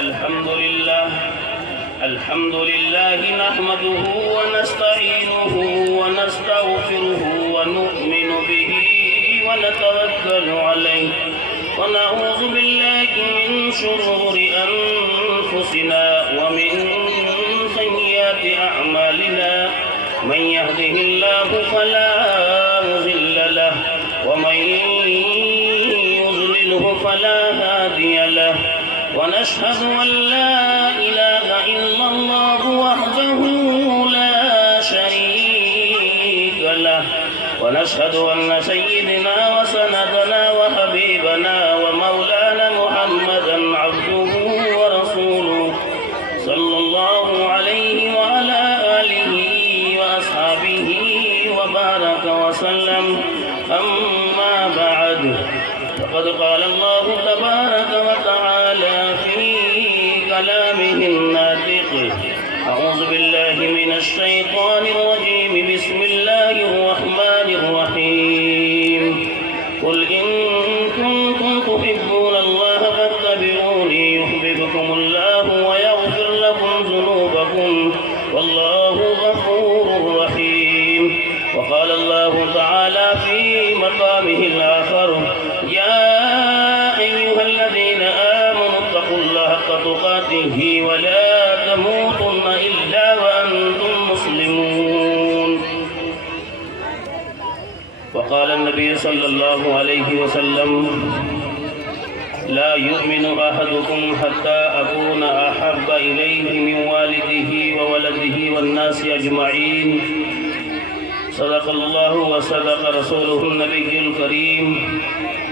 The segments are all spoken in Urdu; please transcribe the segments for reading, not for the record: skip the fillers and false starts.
الحمد لله نحمده ونستعينه ونستغفره ونؤمن به ونتوكل عليه ونعوذ بالله من شرور أنفسنا ومن سيئات أعمالنا من يهده الله فلا مضل له ومن يضلله فلا هادي له ونشهد أن لا إله إلا الله وحده لا شريك له ونشهد أن سيدنا وسندنا وحبيبنا ومولانا محمدا عبده ورسوله صلى الله عليه وعلى آله وأصحابه وبارك وسلم أما بعد فقد قال الله تبارك وتعالى في كلامه الناطق أعوذ بالله من الشيطان الرجيم بسم الله الرحمن الرحيم قل إن كنتم تحبون الله فاتبعوني يحببكم الله ويغفر لكم ذنوبكم والله غفور رحيم وقال الله تعالى في مقامه الآخر يا أيها الذين آمنوا اتقوا الله حق تقاته ولا تموتن إلا وأنتم مسلمون وقال النبي صلى الله عليه وسلم لا يؤمن أحدكم حتى أكون أحب إليه من والده وولده والناس أجمعين صدق الله وصدق رسوله النبي الكريم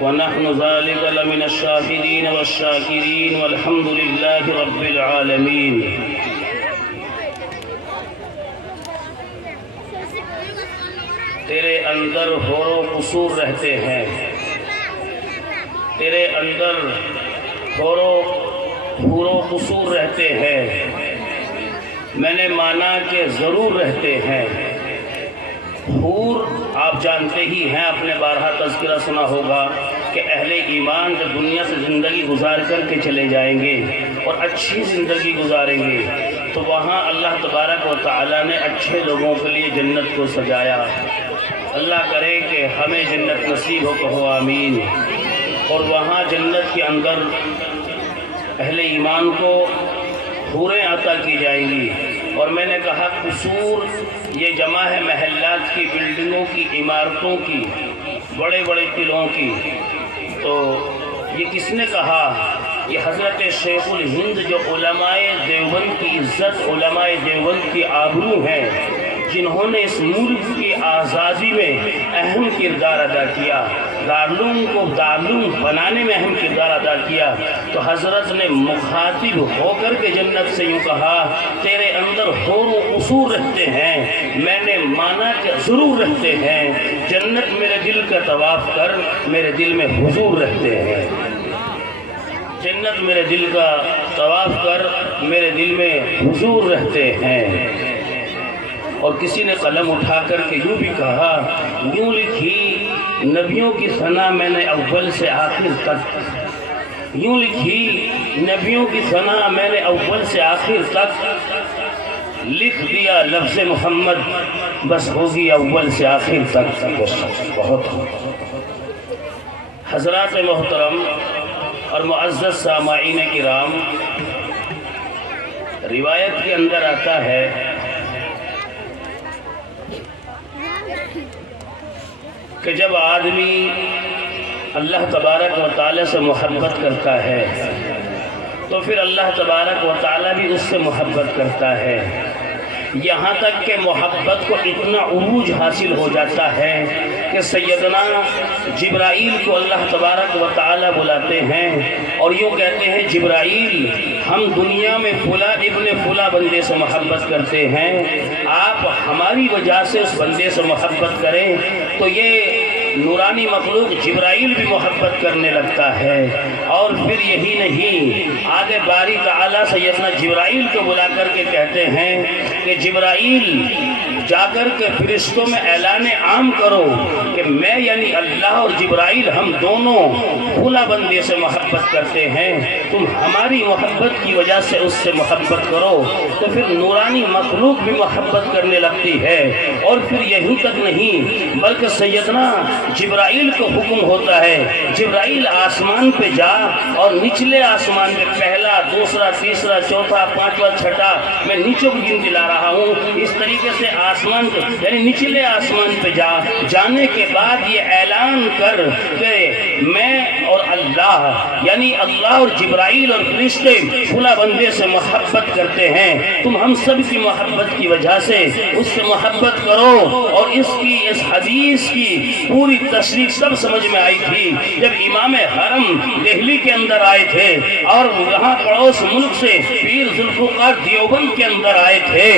ونحن ذلك لمن الشاهدين والشاكرين والحمد لله رب العالمين تیرے اندر حور و قصور رہتے ہیں تیرے اندر حور و قصور رہتے ہیں میں نے مانا کہ ضرور رہتے ہیں حور آپ جانتے ہی ہیں اپنے بارہا تذکرہ سنا ہوگا کہ اہل ایمان جب دنیا سے زندگی گزار کر کے چلے جائیں گے اور اچھی زندگی گزاریں گے تو وہاں اللہ تبارک و تعالی نے اچھے لوگوں کے لیے جنت کو سجایا اللہ کرے کہ ہمیں جنت نصیب ہو کہو آمین اور وہاں جنت کے اندر اہل ایمان کو حوریں عطا کی جائیں گی اور میں نے کہا قصور یہ جمع ہے محلات کی بلڈنگوں کی عمارتوں کی بڑے بڑے قلعوں کی تو یہ کس نے کہا یہ حضرت شیخ الہند جو علماء دیوبند کی عزت علماء دیوبند کی آبرو ہیں جنہوں نے اس ملک کی آزادی میں اہم کردار ادا کیا دارالعلوم کو دارالعلوم بنانے میں اہم کردار ادا کیا تو حضرت نے مخاطب ہو کر کے جنت سے یوں کہا تیرے اندر حور و قصور رہتے ہیں میں نے مانا کہ ضرور رہتے ہیں جنت میرے دل کا طواف کر میرے دل میں حضور رہتے ہیں جنت میرے دل کا طواف کر میرے دل میں حضور رہتے ہیں اور کسی نے قلم اٹھا کر کے یوں بھی کہا یوں لکھی نبیوں کی ثنا میں نے اول سے آخر تک یوں لکھی نبیوں کی ثنا میں نے اول سے آخر تک لکھ دیا لفظ محمد بس ہوگی اول سے آخر تک بہت حضرات محترم اور معزز سامعین کرام روایت کے اندر آتا ہے کہ جب آدمی اللہ تبارک و تعالی سے محبت کرتا ہے تو پھر اللہ تبارک و تعالی بھی اس سے محبت کرتا ہے یہاں تک کہ محبت کو اتنا عروج حاصل ہو جاتا ہے کہ سیدنا جبرائیل کو اللہ تبارک و تعالی بلاتے ہیں اور یوں کہتے ہیں جبرائیل ہم دنیا میں فلاں ابن فلاں بندے سے محبت کرتے ہیں آپ ہماری وجہ سے اس بندے سے محبت کریں تو یہ نورانی مخلوق جبرائیل بھی محبت کرنے لگتا ہے اور پھر یہی نہیں آگے باری تعالیٰ سیدنا جبرائیل کو بلا کر کے کہتے ہیں کہ جبرائیل جا کر کے فرشتوں میں اعلان عام کرو کہ میں یعنی اللہ اور جبرائیل ہم دونوں خلا بندے سے محبت کرتے ہیں، تم ہماری محبت کی وجہ سے اس سے محبت کرو، تو پھر نورانی مخلوق بھی محبت کرنے لگتی ہے۔ اور پھر یہی تک نہیں بلکہ سیدنا جبرائیل کو حکم ہوتا ہے، جبرائیل آسمان پہ جا اور نچلے آسمان پہ پہلا، دوسرا، تیسرا، چوتھا، پانچواں، چھٹا، میں نیچوں کو گن دلا رہا ہوں، اس طریقے سے آسمان پہ یعنی نچلے آسمان پہ جانے کے بعد یہ اعلان کر کہ میں اور اللہ یعنی اللہ اور جبرائیل اور فرشتے خلا بندے سے محبت کرتے ہیں، تم ہم سب کی محبت کی وجہ سے اس سے محبت کرو۔ اور اس حدیث کی پوری تشریح سب سمجھ میں آئی تھی جب امام حرم دہلی کے اندر آئے تھے اور یہاں پڑوس ملک سے پیر ذوالفقار دیوبند کے اندر آئے تھے۔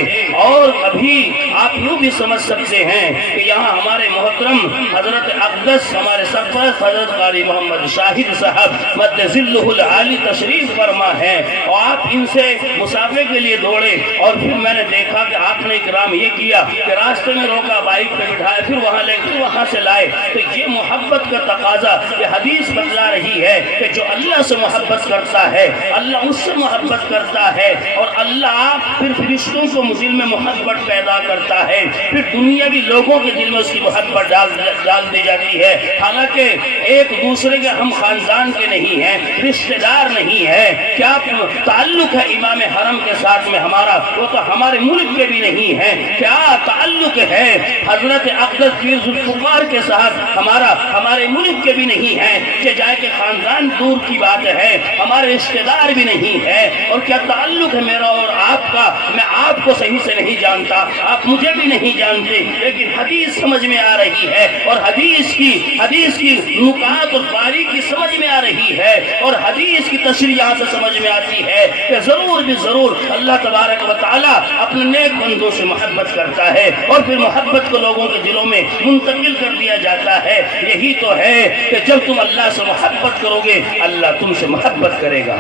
اور ابھی آپ یوں بھی سمجھ سکتے ہیں کہ یہاں ہمارے محترم حضرت اقدس ہمارے سرپرست حضرت قاری محمد شاہد صاحب مد ظلہ العالی تشریف فرما ہے، اور آپ ان سے مسافے کے لیے دوڑے، اور پھر میں نے دیکھا کہ آپ نے اکرام یہ کیا کہ راستے میں روکا، بائک پہ بٹھائے، پھر وہاں لے پھر وہاں سے لائے۔ تو یہ محبت کا تقاضا یہ حدیث بتلا رہی ہے کہ جو اللہ سے محبت کرتا ہے اللہ اس سے محبت کرتا ہے، اور اللہ پھر فرشتوں کو دل میں محبت پیدا کرتا ہے، پھر دنیاوی لوگوں کے دل میں اس کی محبت ڈال دی جاتی ہے۔ حالانکہ ایک دوسرے کے ہم خاندان کے نہیں ہیں، رشتہ دار نہیں ہیں، کیا تعلق ہے امام حرم کے ساتھ میں ہمارا؟ وہ تو ہمارے ملک کے بھی نہیں ہے۔ کیا تعلق ہے حضرت اقدس پیر ذوالفقار کے ساتھ ہمارے ملک کے بھی نہیں ہے، کہ جائے کہ خاندان دور کی بات ہے، ہمارے رشتہ دار بھی نہیں ہے۔ اور کیا تعلق ہے میرا اور آپ کا؟ میں آپ کو صحیح سے نہیں جانتا، آپ مجھے بھی نہیں جانتے، لیکن حدیث سمجھ میں آ رہی ہے، اور حدیث کی نکات اور باریکی سمجھ میں آ رہی ہے، اور حدیث کی تشریحات سے سمجھ میں آتی ہے کہ ضرور بھی ضرور اللہ تبارک و تعالی اپنے نیک بندوں سے محبت کرتا ہے، اور پھر محبت کو لوگوں کے دلوں میں منتقل کر دیا جاتا ہے۔ یہی تو ہے کہ جب تم اللہ سے محبت کرو گے اللہ تم سے محبت کرے گا۔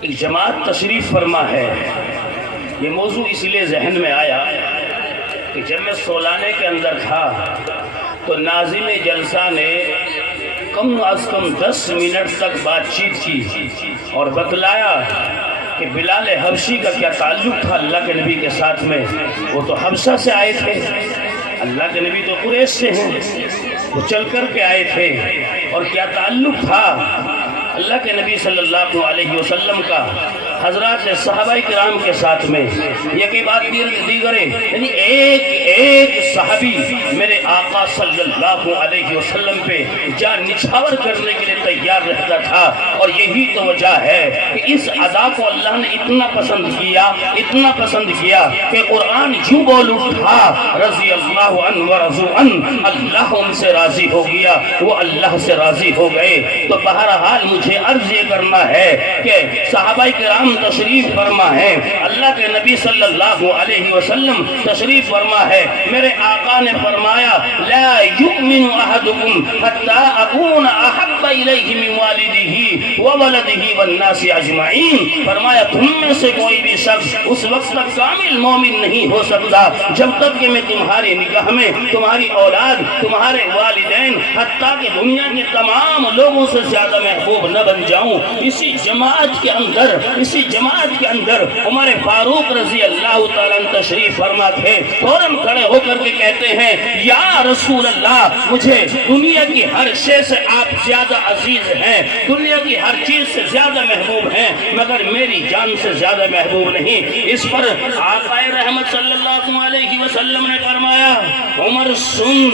ایک جماعت تشریف فرما ہے، یہ موضوع اس لیے ذہن میں آیا کہ جب میں سولانے کے اندر تھا تو ناظم جلسہ نے کم از کم 10 منٹ تک بات چیت کی اور بتلایا کہ بلال حبشی کا کیا تعلق تھا اللہ کے نبی کے ساتھ میں۔ وہ تو حبشہ سے آئے تھے، اللہ کے نبی تو قریش سے ہیں، وہ چل کر کے آئے تھے، اور کیا تعلق تھا اللہ کے نبی صلی اللہ علیہ وسلم کا حضرات صحابہ کرام کے ساتھ میں۔ یہ کہ بات دیگرے یعنی ایک صحابی میرے آقا صلی اللہ علیہ وسلم پہ جان نچھاور کرنے کے لیے تیار رہتا تھا، اور یہی تو وجہ ہے کہ اس ادا کو اللہ نے اتنا پسند کیا کہ قرآن یوں بول اٹھا رضی اللہ عنہ ورضوا عنہ، اللہ ان سے راضی ہو گیا، وہ اللہ سے راضی ہو گئے۔ تو بہرحال مجھے عرض یہ کرنا ہے کہ صحابہ کرام تشریف فرما ہے، اللہ کے نبی صلی اللہ علیہ وسلم تشریف فرما ہے، میرے آقا نے فرمایا لا یؤمن احدکم حتی اکون احب الیہ من والدہ وولدہ والناس اجمعین۔ فرمایا تم میں سے کوئی بھی شخص اس وقت تک کامل مومن نہیں ہو سکتا جب تک کہ میں تمہاری نگاہ میں تمہاری اولاد، تمہارے والدین، حتیٰ کہ دنیا کے تمام لوگوں سے زیادہ محبوب نہ بن جاؤں۔ اسی جماعت کے اندر عمر فاروق رضی اللہ تعالیٰ تشریف فرما تھے، فوراً کھڑے ہو کر کے کہتے ہیں یا رسول اللہ، مجھے دنیا کی ہر شے سے آپ زیادہ عزیز ہیں، دنیا کی ہر چیز سے زیادہ محبوب ہیں، مگر میری جان سے زیادہ محبوب نہیں۔ اس پر آقا رحمت صلی اللہ علیہ وسلم نے فرمایا عمر سن،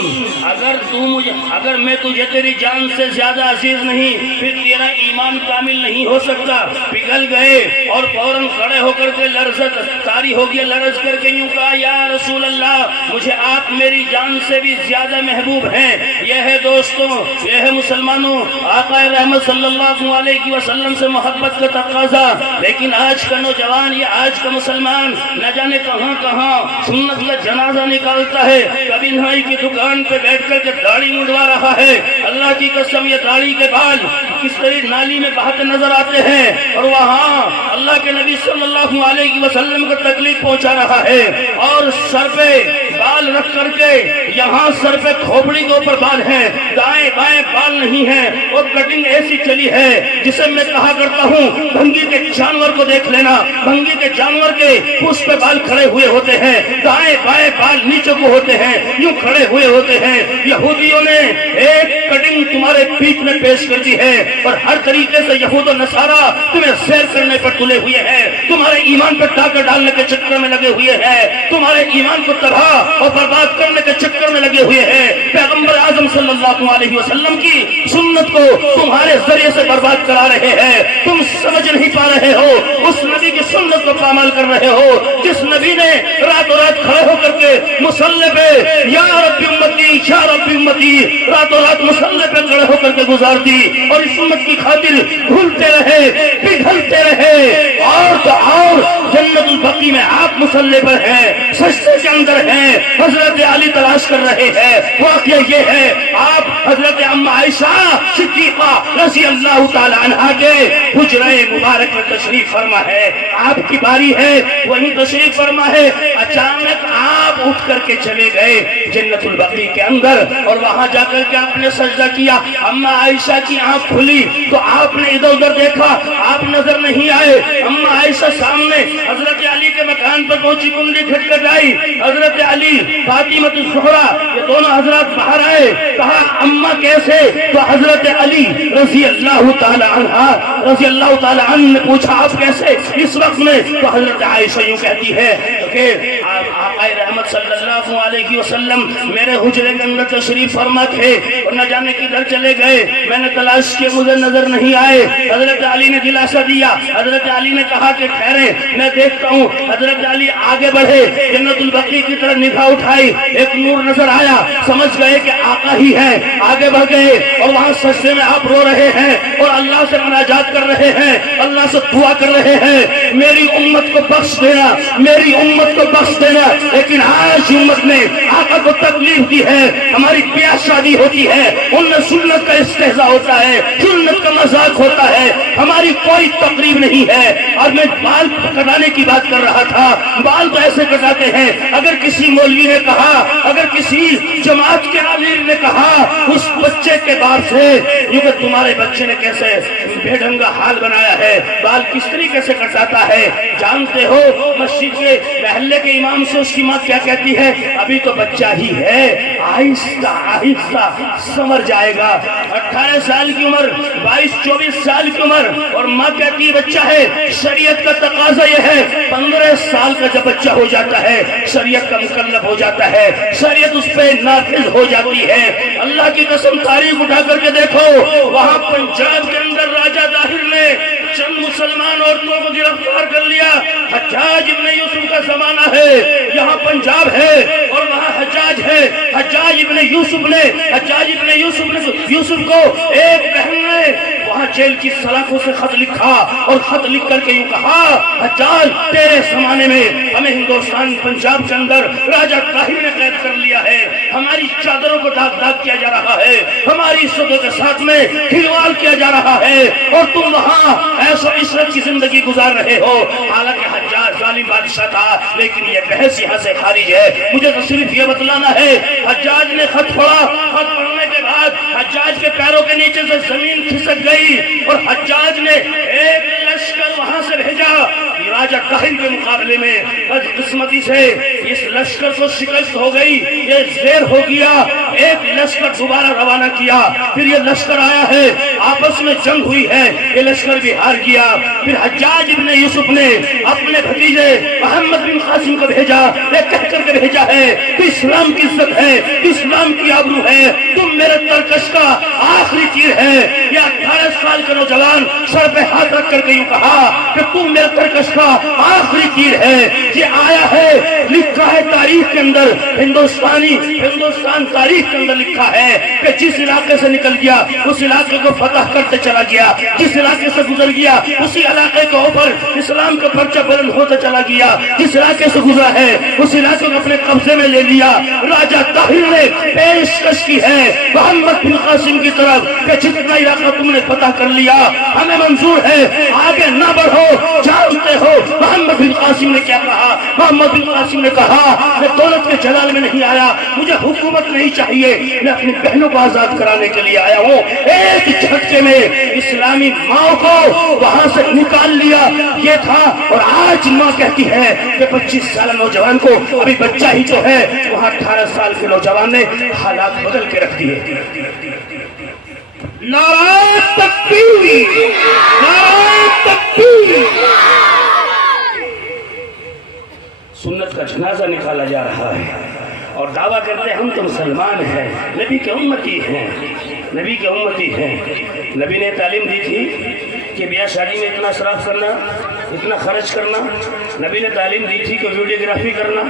اگر میں تجھے تیری جان سے زیادہ عزیز نہیں پھر تیرا ایمان کامل نہیں ہو سکتا۔ پگھل گئے اور فوراً کھڑے ہو کر کے لرزت طاری ہو گیا، لرز کر کے یوں کہا یا رسول اللہ، مجھے آپ میری جان سے بھی زیادہ محبوب ہیں۔ یہ ہے دوستوں، یہ ہے مسلمانوں آقا رحمت صلی اللہ علیہ وسلم سے محبت کا تقاضا۔ لیکن آج کا نوجوان یا آج کا مسلمان نہ جانے کہاں کہاں سنت کا جنازہ نکالتا ہے، کبھی نائی کی دکان پہ بیٹھ کر کے داڑھی منڈوا رہا ہے۔ اللہ کی قسم یہ داڑھی کے بال کس طرح نالی میں بہتے نظر آتے ہیں اور وہاں اللہ کے نبی صلی اللہ علیہ وسلم کو تکلیف پہنچا رہا ہے، اور سر پہ بال رکھ کر کے یہاں سر پہ کھوپڑی کے اوپر بال ہیں، دائیں بائیں بال نہیں ہیں، اور کٹنگ ایسی چلی ہے جسے میں کہا کرتا ہوں بھنگی کے جانور کو دیکھ لینا، بھنگی کے جانور کے اس پہ بال کھڑے ہوئے ہوتے ہیں، دائیں بائیں بال نیچے کو ہوتے ہیں، یوں کھڑے ہوئے ہوتے ہیں۔ یہودیوں نے ایک کٹنگ تمہارے بیچ میں پیش کر دی ہے، اور ہر طریقے سے یہود و نصارہ تمہیں سیر کرنے پر تلے ہوئے ہیں، تمہارے ایمان پر ڈاکہ ڈالنے کے چکر میں لگے ہوئے ہیں، تمہارے ایمان کو تباہ اور برباد کرنے کے چکر میں لگے ہوئے ہیں۔ پیغمبر اعظم صلی اللہ علیہ وسلم کی سنت کو تمہارے ذریعے سے برباد کرا رہے ہیں، تم سمجھ نہیں پا رہے ہو، اس نبی کی سنت کو پامال کر رہے ہو جس نبی نے راتوں رات کھڑے ہو کر کے مصلی پہ یا رب امتی یا رب امتی راتوں رات مصلی پہ کھڑے ہو کر کے گزار دی، اور اس امت کی خاطر بھولتے رہے، پگھلتے رہے، اور جنت البقیع میں آپ مصلی پر ہیں، سجدے کے اندر ہیں، حضرت علی تلاش کر رہے ہیں۔ واقعہ یہ ہے آپ حضرت ام عائشہ صدیقہ رضی اللہ تعالی عنہا کے حجرہ مبارک میں تشریف فرما ہے، آپ کی باری ہے، وہیں تشریف فرما ہے۔ اچانک آپ اٹھ کر کے چلے گئے جنت البقیع کے اندر، اور وہاں جا کر کے آپ نے سجدہ کیا۔ اما عائشہ کی آنکھ کھلی تو آپ نے ادھر ادھر دیکھا، آپ نظر نہیں آئے۔ اما عائشہ سامنے حضرت علی کے مکان پر پہنچی، کنڈی کھٹ کر آئی، حضرت علی فاطمہ الزہرا یہ دونوں حضرات باہر آئے، کہا اما کیسے؟ تو حضرت علی رضی اللہ تعالی عنہ نے پوچھا آپ کیسے اس وقت میں؟ تو حضرت عائشہ یوں کہتی ہے کہ آقا رحمت صلی اللہ علیہ وسلم میرے حجرے کے اندر تشریف فرما تھے، اور نہ جانے کدھر چلے گئے، میں نے تلاش کیا، مجھے نظر نہیں آئے۔ حضرت علی نے دلاسا دیا، حضرت علی نے کہا کہ ٹھہرے میں دیکھتا ہوں۔ حضرت علی آگے بڑھے، جنت البقیع کی طرف نگاہ اٹھائی، ایک نور نظر آیا، سمجھ گئے کہ آقا ہی ہے، آگے بڑھ گئے، اور وہاں سجدے میں آپ رو رہے ہیں اور اللہ سے مناجات کر رہے ہیں، اللہ سے دعا کر رہے ہیں میری امت کو بخش دینا، میری امت کو بخش دینا۔ لیکن آج امت نے آقا کو تکلیف دی ہے، ہماری بیاہ شادی ہوتی ہے، ان میں سنت کا استہزاء ہوتا ہے، سنت کا مذاق ہوتا ہے، ہماری کوئی تقریب نہیں ہے۔ اور میں بال کٹانے کی بات کر رہا تھا، بال تو ایسے کٹاتے ہیں، اگر کسی مولوی نے کہا، اگر کسی جماعت کے امیر نے کہا اس بچے کے باپ سے یہ کہ تمہارے بچے نے کیسے بے ڈھنگا حال بنایا ہے، بال کس طریقے سے کٹاتا ہے، جانتے ہو مسجد کے محلے کے امام سے اس کی ماں کیا کہتی ہے؟ ابھی تو بچہ ہی ہے، آہستہ آہستہ سمجھ جائے گا۔ 18 سال کی عمر، 22-24 سال کی عمر، اور ماں کہتی ہے بچہ ہے۔ شریعت کا تقاضا یہ ہے 15 سال کا جب بچہ ہو جاتا ہے شریعت کا مکلف ہو جاتا ہے، شریعت اس پہ نافذ ہو جاتی ہے۔ اللہ کی قسم تاریخ اٹھا کر کے دیکھو، وہاں پنجاب کے اندر راجہ طاہر نے چند مسلمان عورتوں کو گرفتار کر لیا۔ حجاج ابن یوسف کا زمانہ ہے، یہاں پنجاب ہے اور وہاں حجاج ہے۔ حجاج ابن یوسف کو ایک بہن نے وہاں جیل کی سلاخوں سے خط لکھا، اور خط لکھ کر کے یوں کہا حجاج تیرے زمانے میں ہمیں ہندوستان پنجاب کے اندر راجہ طاہر نے قید کر لیا ہے، ہماری چادروں کو داغ داغ کیا جا رہا ہے، ہماری عزتوں کے ساتھ میں کھلواڑ کیا جا رہا ہے، اور تم وہاں ایسا عشرت کی زندگی گزار رہے ہو۔ حالانکہ حجاج ظالم بادشاہ تھا، لیکن یہ بحث یہاں سے خارج ہے۔ مجھے تو صرف یہ بتلانا ہے، حجاج نے خط پڑھا، خط پڑھنے کے بعد حجاج کے پیروں کے نیچے سے زمین کھسک گئی، اور حجاج نے ایک لشکر وہاں سے بھیجا راجہ طاہر کے مقابلے میں۔ بدقسمتی سے اس لشکر کو شکست ہو گئی، یہ زیر ہو گیا، ایک لشکر دوبارہ روانہ کیا، پھر یہ لشکر آیا ہے، آپس میں جنگ ہوئی ہے، یہ لشکر بھی ہار گیا۔ پھر حجاج ابن یوسف نے اپنے بھتیجے محمد بن قاسم کو بھیجا، یہ کہہ کر کے بھیجا ہے کہ اسلام کی عزت ہے، اسلام کی آبرو ہے، تم میرے ترکش کا آخری تیر ہے۔ یہ 18 سال کا نوجوان سر پہ ہاتھ رکھ کر کے یوں کہا کہ تم میرے ترکش کا آخری تیر ہے۔ یہ آیا ہے، لکھا ہے تاریخ کے اندر ہندوستان تاریخ کے اندر لکھا ہے کہ جس علاقے سے نکل گیا اس علاقے کو فتح کرتے چلا گیا، جس علاقے سے گزر گیا اسی علاقے کے اوپر اسلام کا پرچہ بلند ہوتا چلا گیا، جس علاقے سے گزرا ہے اس علاقے کو اپنے قبضے میں لے لیا۔ راجہ طاہر نے پیشکش کی ہے محمد بن قاسم کی طرف کہ جتنا علاقہ تم نے فتح کر لیا ہمیں منظور ہے، آگے نہ بڑھو۔ جانتے ہو محمد بن قاسم نے کیا کہا؟ محمد بن قاسم نے کہا میں دولت کے جلال میں نہیں آیا، مجھے حکومت نہیں چاہیے، میں اپنی بہنوں کو آزاد کرانے کے لیے آیا ہوں۔ ایک جھٹکے میں اسلامی ماں کو وہاں سے نکال لیا، یہ تھا۔ اور آج ماں کہتی ہے کہ 25 سالہ نوجوان کو، ابھی بچہ ہی تو ہے، وہاں 18 سال کے نوجوان نے حالات بدل کے رکھ دیے۔ نعرہ تکبیر، نعرہ تکبیر۔ سنت کا جنازہ نکالا جا رہا ہے اور دعویٰ کرتے ہیں ہم تو مسلمان ہیں، نبی کے امتی ہیں، نبی کے امتی ہیں۔ نبی نے تعلیم دی تھی کہ بیاہ شادی میں اتنا اسراف کرنا، اتنا خرچ کرنا۔ نبی نے تعلیم دی تھی کہ ویڈیوگرافی کرنا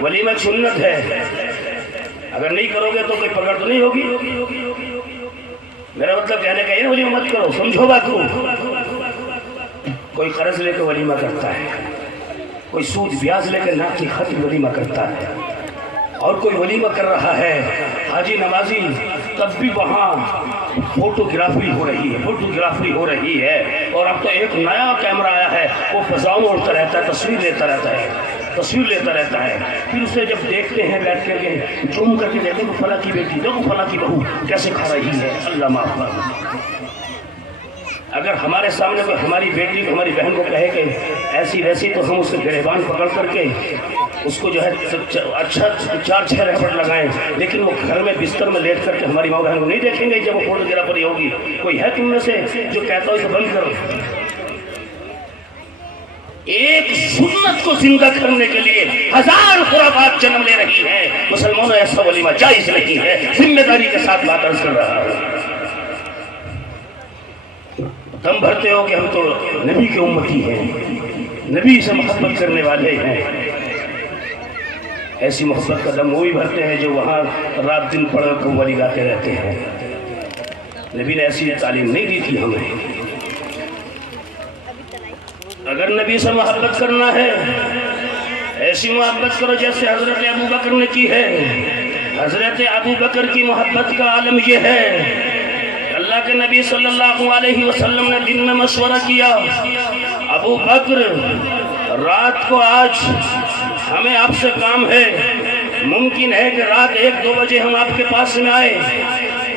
ولیمہ سنت ہے، اگر نہیں کرو گے تو کوئی پکڑ تو نہیں ہوگی۔ میرا مطلب کہنے کا یہ ولیمہ مت کرو، سمجھو بات کو۔ کوئی قرض لے کے ولیمہ کرتا ہے، کوئی سود بیاض لے کے ناک کی خط ولیمہ کرتا ہے، اور کوئی ولیمہ کر رہا ہے حاجی نمازی، تب بھی وہاں فوٹوگرافی ہو رہی ہے، فوٹوگرافی ہو رہی ہے۔ اور اب تو ایک نیا کیمرہ آیا ہے، وہ فضاؤں میں اڑتا رہتا ہے، تصویر لیتا رہتا ہے، تصویر لیتا رہتا ہے۔ پھر اسے جب دیکھتے ہیں بیٹھ کر کے، زوم کر کے دیکھتے ہیں فلاں کی بیٹی، دیکھو فلاں کی بہو کیسے کھا رہی ہے، اللہ معاف کرے۔ اگر ہمارے سامنے کوئی ہماری بیٹی کو، ہماری بہن کو کہے کہ ایسی ویسی، تو ہم اسے گریبان پکڑ کر کے اس کو جو ہے اچھا 4-6 رہبٹ لگائیں، لیکن وہ گھر میں بستر میں لیٹ کر کے ہماری ماں بہن کو نہیں دیکھیں گے جب وہ فوٹوگرافی ہوگی۔ کوئی ہے تم میں سے جو کہتا ہو اسے بند کرو؟ ایک سنت کو زندہ کرنے کے لیے 1000 خرافات جنم لے رہی ہے۔ مسلمانوں ایسا ولیمہ جائز نہیں ہے، ذمہ داری کے ساتھ بات عرض کر رہا ہوں۔ دم بھرتے ہو کہ ہم تو نبی کے امتی ہیں، نبی سے محبت کرنے والے ہیں۔ ایسی محبت کا دم وہی بھرتے ہیں جو وہاں رات دن پڑھ کر قوالی گاتے رہتے ہیں۔ نبی نے ایسی تعلیم نہیں دی تھی ہمیں۔ اگر نبی سے محبت کرنا ہے، ایسی محبت کرو جیسے حضرت ابوبکر نے کی ہے۔ حضرت ابوبکر کی محبت کا عالم یہ ہے، اللہ کے نبی صلی اللہ علیہ وسلم نے دن میں مشورہ کیا، ابو بکر رات کو آج ہمیں آپ سے کام ہے، ممکن ہے کہ رات 1-2 بجے ہم آپ کے پاس میں آئے۔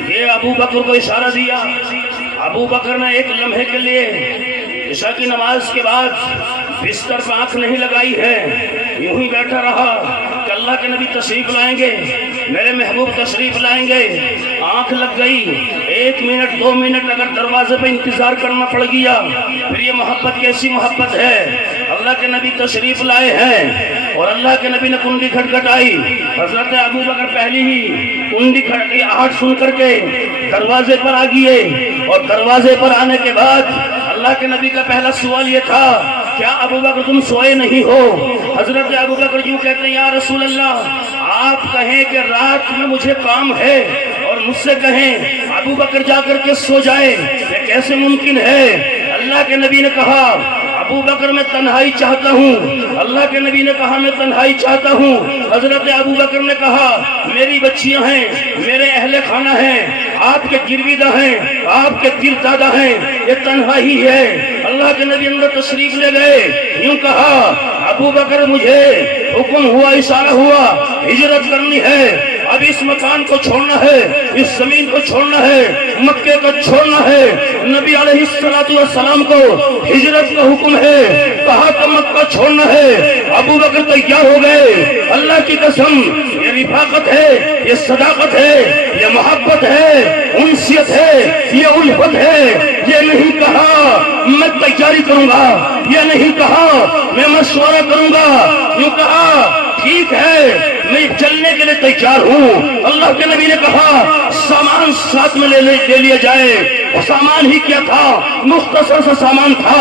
یہ ابو بکر کو اشارہ دیا۔ ابو بکر نے ایک لمحے کے لیے عشاء کی نماز کے بعد بستر پر آنکھ نہیں لگائی ہے، یوں ہی بیٹھا رہا کہ اللہ کے نبی تشریف لائیں گے، میرے محبوب تشریف لائیں گے۔ آنکھ لگ گئی، 1 منٹ 2 منٹ اگر دروازے پہ انتظار کرنا پڑ گیا۔ پھر یہ محبت کیسی محبت ہے؟ اللہ کے نبی تشریف لائے ہیں اور اللہ کے نبی نے کنڈی کھٹکھٹائی۔ حضرت ابوبکر پہلی ہی کنڈی کھٹکی آہٹ سن کر کے دروازے پر آ گئے، اور دروازے پر آنے کے بعد اللہ کے نبی کا پہلا سوال یہ تھا، کیا ابوبکر تم سوئے نہیں ہو؟ حضرت ابوبکر یوں کہتے ہیں، یا رسول اللہ آپ کہیں کہ رات میں مجھے کام ہے اور مجھ سے کہیں ابوبکر جا کر کے سو جائے، یہ کیسے ممکن ہے؟ اللہ کے نبی نے کہا ابوبکر میں تنہائی چاہتا ہوں۔ اللہ کے نبی نے کہا میں تنہائی چاہتا ہوں۔ حضرت ابوبکر نے کہا میری بچیاں ہیں، میرے اہل خانہ ہیں، آپ کے گرویدہ ہیں، آپ کے دل دادا ہیں، یہ تنہائی ہے۔ اللہ کے نبی اندر تشریف لے گئے، یوں کہا ابوبکر مجھے حکم ہوا، اشارہ ہوا، ہجرت کرنی ہے، اب اس مکان کو چھوڑنا ہے، اس زمین کو چھوڑنا ہے، مکے کو چھوڑنا ہے۔ نبی علیہ السلام کو ہجرت کا حکم ہے، کہا کہ مکہ چھوڑنا ہے۔ ابوبکر تیار ہو گئے۔ اللہ کی قسم یہ رفاقت ہے، یہ صداقت ہے، یہ محبت ہے، انسیت ہے، یہ الفت ہے۔ یہ نہیں کہا میں تیاری کروں گا، یہ نہیں کہا میں مشورہ کروں گا، یوں کہا ٹھیک ہے میں چلنے کے لیے تیار ہوں۔ اللہ کے نبی نے کہا سامان ساتھ میں لے لیا جائے۔ سامان ہی کیا تھا؟ مختصر سا سامان تھا۔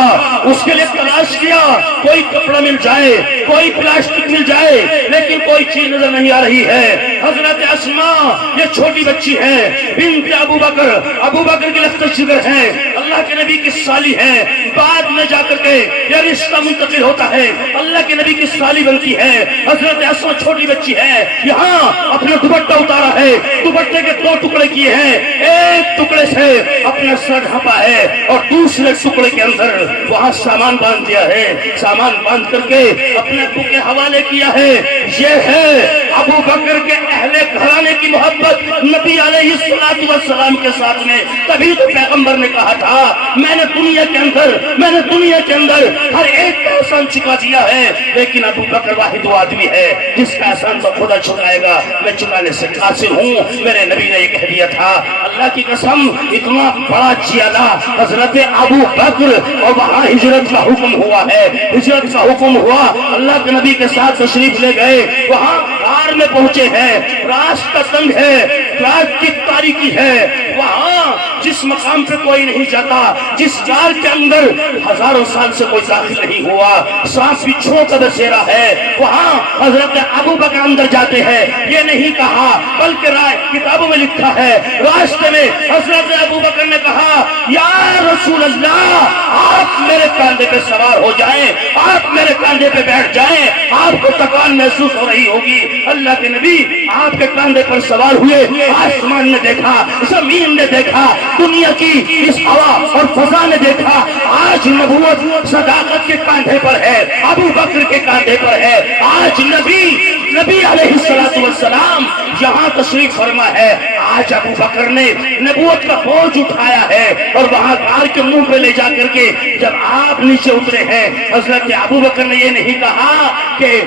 اس کے لیے تلاش کیا کوئی کپڑا مل جائے، کوئی پلاسٹک مل جائے، لیکن کوئی چیز نظر نہیں آ رہی ہے. حضرت اسماء یہ چھوٹی بچی ہے, بنت ابو بکر کی لخت شگر ہے, اللہ کے نبی کی سالی ہے. بعد میں جا کر کے یہ رشتہ منتقل ہوتا ہے, اللہ کے نبی کی سالی بنتی ہے. حضرت اسماء چھوٹی بچی ہے, یہاں اپنا دوپٹہ اتارا ہے, دوپٹے کے 2 ٹکڑے کیے ہیں, ایک ٹکڑے سے اپنا سر ڈھانپا ہے اور دوسرے ٹکڑے کے اندر وہاں سامان باندھ دیا ہے. سامان باندھ کر کے اپنے ابو کے حوالے کیا ہے. یہ ہے ابو بکر کے اہل گھرانے کی محبت نبی علیہ السلام کے ساتھ میں. تبھی تو پیغمبر نے کہا تھا میں نے دنیا کے اندر ہر ایک کا احسان چکا دیا ہے, لیکن ابو بکر واحد وہ آدمی ہے جس کا احسان تو خدا چکائے گا, میں چکانے سے قاصر ہوں. میرے نبی نے یہ کہہ دیا تھا, اللہ کی قسم اتنا بڑا چیلا حضرت ابو بکر, اور وہاں ہجرت کا حکم ہوا ہے. ہجرت کا حکم ہوا, اللہ کے نبی کے ساتھ تشریف لے گئے. وہاں غار میں پہنچے ہیں, راستہ تنگ ہے, رات کی تاریکی ہے. وہاں جس مقام پہ کوئی نہیں جاتا, جس غار کے اندر ہزاروں سال سے کوئی داخل نہیں ہوا, سانپ بچھوؤں کا بسیرا ہے, وہاں حضرت ابو بکر اندر جاتے ہیں. یہ نہیں کہا بلکہ کتابوں میں لکھا ہے, راستے میں حضرت ابو بکر نے کہا یا رسول اللہ آپ میرے کاندھے پہ سوار ہو جائیں, آپ میرے کاندھے پہ بیٹھ جائیں, آپ کو تکان محسوس ہو رہی ہوگی. اللہ کے نبی آپ کے کاندھے پر سوار ہوئے, آسمان نے دیکھا, زمین نے دیکھا, دنیا کی اس ہوا اور فضا نے دیکھا. آج نبوت صداقت کے کاندھے پر ہے, ابو بکر کے کاندھے پر ہے. آج نبی علیہ السلام یہاں تشریف فرما ہے. آج ابو بکر نے نبوت کا بوجھ اٹھایا ہے, اور وہاں غار کے منہ پہ لے جا کر کے جب آپ نیچے اترے ہیں, حضرت ابو بکر نے یہ نہیں کہا کہ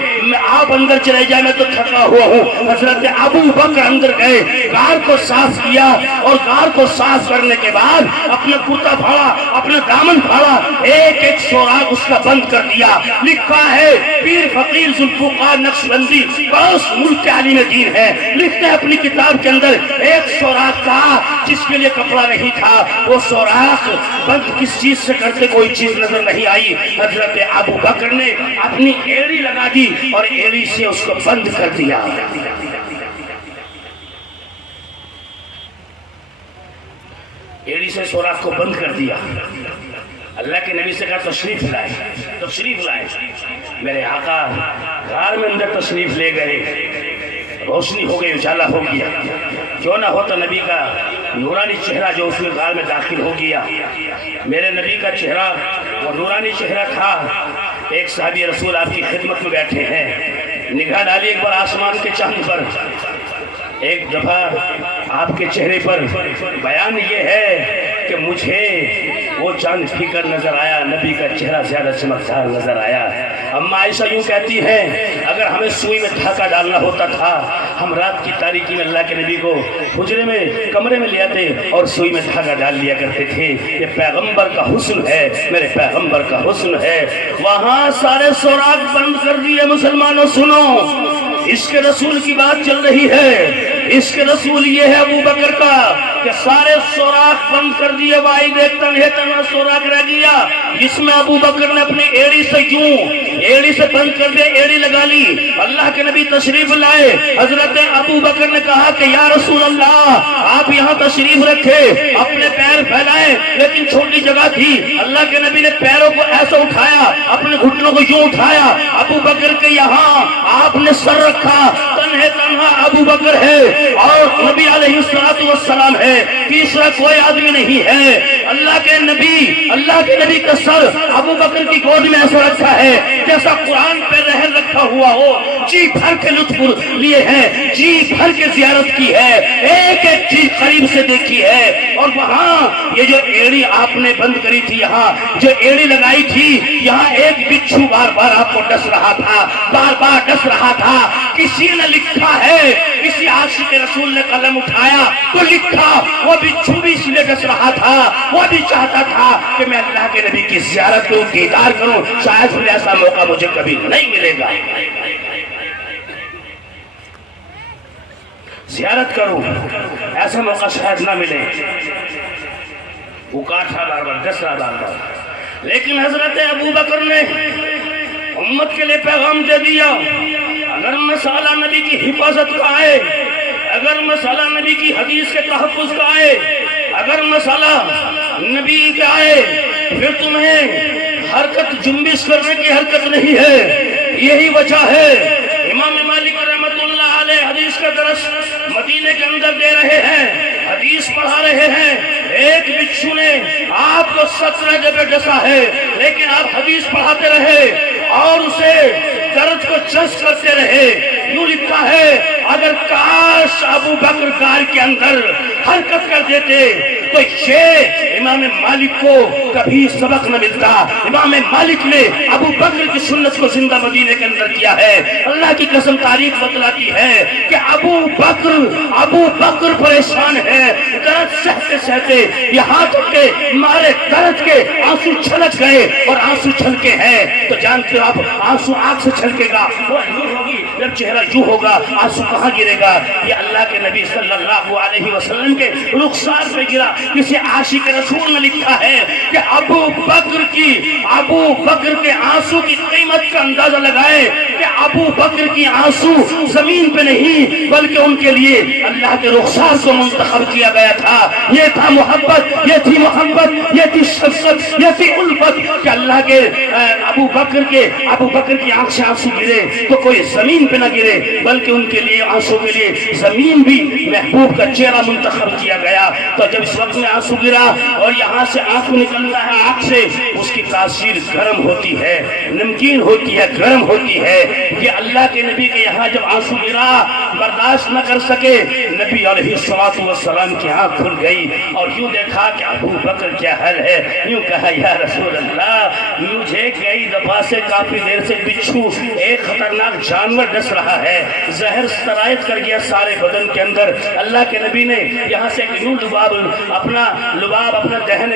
آپ اندر چلے جائیں میں تو تھکا ہوا ہوں. حضرت ابو بکر اندر گئے, غار کو صاف کیا, اور غار کو صاف کرنے کے بعد اپنا کرتا پھاڑا, اپنا دامن پھاڑا, ایک ایک سوراخ اس کا بند کر دیا. لکھا ہے پیر فقیر ذوالفقار نقشبندی بہت ملک عالم دین ہے, لکھتے ہیں اپنی کتاب کے اندر ایک سوراخ تھا جس کے لیے کپڑا نہیں تھا, وہ سوراخ بند کس چیز سے کرتے کوئی چیز نظر نہیں آئی. حضرت ابو بکر نے اپنی ایڑی لگا دی اور ایڑی سے اس کو بند کر دیا. ایڑی سے سوراخ کو بند کر دیا. اللہ کے نبی سے کہا تشریف لائے. میرے آقا غار میں اندر تشریف لے گئے, روشنی ہو گئی, اجالا ہو گیا. کیوں نہ ہوتا نبی کا نورانی چہرہ جو اس میں غار میں داخل ہو گیا. میرے نبی کا چہرہ وہ نورانی چہرہ تھا. ایک صحابی رسول آپ کی خدمت میں بیٹھے ہیں, نگاہ ڈالی ایک بار آسمان کے چاند پر, ایک دفعہ آپ کے چہرے پر بیان یہ ہے کہ مجھے وہ چاند پھیکر نظر آیا, نبی کا چہرہ زیادہ چمکدار نظر آیا. اما عائشہ یوں کہتی ہیں اگر ہمیں سوئی میں دھاگا ڈالنا ہوتا تھا, ہم رات کی تاریکی میں اللہ کے نبی کو حجرے میں کمرے میں لے آتے اور سوئی میں دھاگا ڈال لیا کرتے تھے. یہ پیغمبر کا حسن ہے, میرے پیغمبر کا حسن ہے. وہاں سارے سوراخ بند کر دیے. مسلمانوں سنو, اس کے رسول کی بات چل رہی ہے. اس کے رسول یہ ہے ابو بکر کا کہ سارے سوراخ بند کر دیے. واحد ایک تنہا سوراخ رہ گیا جس میں ابو بکر نے اپنی ایڑی سے بند کر دیا, ایڑی لگا لی. اللہ کے نبی تشریف لائے. حضرت ابو بکر نے کہا کہ یا رسول اللہ آپ یہاں تشریف رکھے, اپنے پیر پھیلائے, لیکن چھوٹی جگہ تھی. اللہ کے نبی نے پیروں کو ایسا اٹھایا, اپنے گھٹنوں کو یوں اٹھایا. ابو بکر کے یہاں آپ نے سر رکھا. تنہا ابو بکر ہے اور نبی علیہ السلام ہے, تیسرا کوئی آدمی نہیں ہے. اللہ کے نبی کا سر ابو بکر کی گود میں ایسا رکھا ہے جیسا قرآن پہ رہن رکھا ہوا ہو. جی بھر کے لطف لیے ہیں, جی بھر کے زیارت کی ہے, ایک ایک چیز قریب سے دیکھی ہے. اور وہاں یہ جو ایڑی آپ نے بند کری تھی, یہاں جو ایڑی لگائی تھی, یہاں ایک بچھو بار بار آپ کو ڈس رہا تھا, بار بار ڈس رہا تھا. کسی نے لکھا ہے, کسی عاشق رسول نے قلم اٹھایا تو لکھا, وہ بچھو بھی اس لیے ڈس رہا تھا, وہ بھی چاہتا تھا کہ میں اللہ کے نبی کی زیارت کروں, دیدار کروں. شاید ایسا موقع مجھے کبھی نہیں ملے گا, زیارت کروں, ایسا موقع شاید نہ ملے. وہ کاٹا بار بار, ڈس رہا بار بار. لیکن حضرت ابو بکر نے امت کے لیے پیغام دے دیا, اگر میں کی حفاظت کا آئے، اگر مسئلہ نبی کی حدیث کے تحفظ کا آئے، اگر مسئلہ نبی کا آئے، پھر تمہیں حرکت جنبش کرنے کی حرکت نہیں ہے۔ یہی وجہ ہے امام مالک رحمۃ اللہ علیہ حدیث کا درس مدینے کے اندر دے رہے ہیں، حدیث پڑھا رہے ہیں۔ ایک بچھو نے آپ کو 17 جگہ ڈسا ہے، لیکن آپ حدیث پڑھاتے رہے اور اسے درد کو چس کرتے رہے۔ یوں لکھا ہے اگر کاش ابو بکر غار کے اندر حرکت کر دیتے تو یہ امام مالک کو کبھی سبق نہ ملتا۔ امام مالک نے ابو بکر کی سنت کو زندہ مدینے کے اندر کیا ہے۔ اللہ کی قسم تاریخ بتلاتی ہے کہ ابو بکر پریشان ہے، درد سہتے سہتے، یہاں تک کہ مارے درد کے آنسو چھلک گئے، اور آنسو چھلکے ہیں تو جانتے ہو آپ آنسو آنکھ سے چھلکے گا، وہ یوں ہوگی، جب چہرہ یوں ہوگا آنسو کہاں گرے گا؟ یہ اللہ کے نبی صلی اللہ علیہ وسلم کے رخسار پہ گرا۔ کسی عاشق رسول نے لکھا ہے کہ ابو بکر کے آنسو کی قیمت کا اندازہ لگائے کہ ابو بکر کی آنسو زمین پہ نہیں بلکہ ان کے لیے اللہ کے رخسار کو منتخب کیا گیا تھا۔ یہ تھا محبت، یہ تھی محبت، یہ تھی شفقت، یہ تھی الفت کہ اللہ کے ابو بکر کی آنکھ سے آنسو گرے تو کوئی زمین پہ نہ گرے بلکہ ان کے لیے آنسو کے لیے زمین بھی محبوب کا چہرہ منتخب کیا گیا۔ تو جب اس وقت میں آنسو گرا اور یہاں سے آنسو نکلتا ہے آنکھ سے، اس کی تاثیر گرم ہوتی ہے، نمکین ہوتی ہے، گرم ہوتی ہے۔ یہ اللہ کے نبی کے یہاں جب آنسو گرا برداشت نہ کر سکے، نبی علیہ الصلوۃ والسلام کی آنکھ کھل گئی اور یوں دیکھا کہ ابو بکر کیا حال ہے۔ یوں کہا یا رسول اللہ مجھے کئی دفعہ سے کافی دیر سے بچھو ایک خطرناک جانور ڈس رہا ہے، زہر سرایت کر گیا سارے بدن کے اندر۔ اللہ کے نبی نے یہاں سے ایک یوں لباب اپنا دہن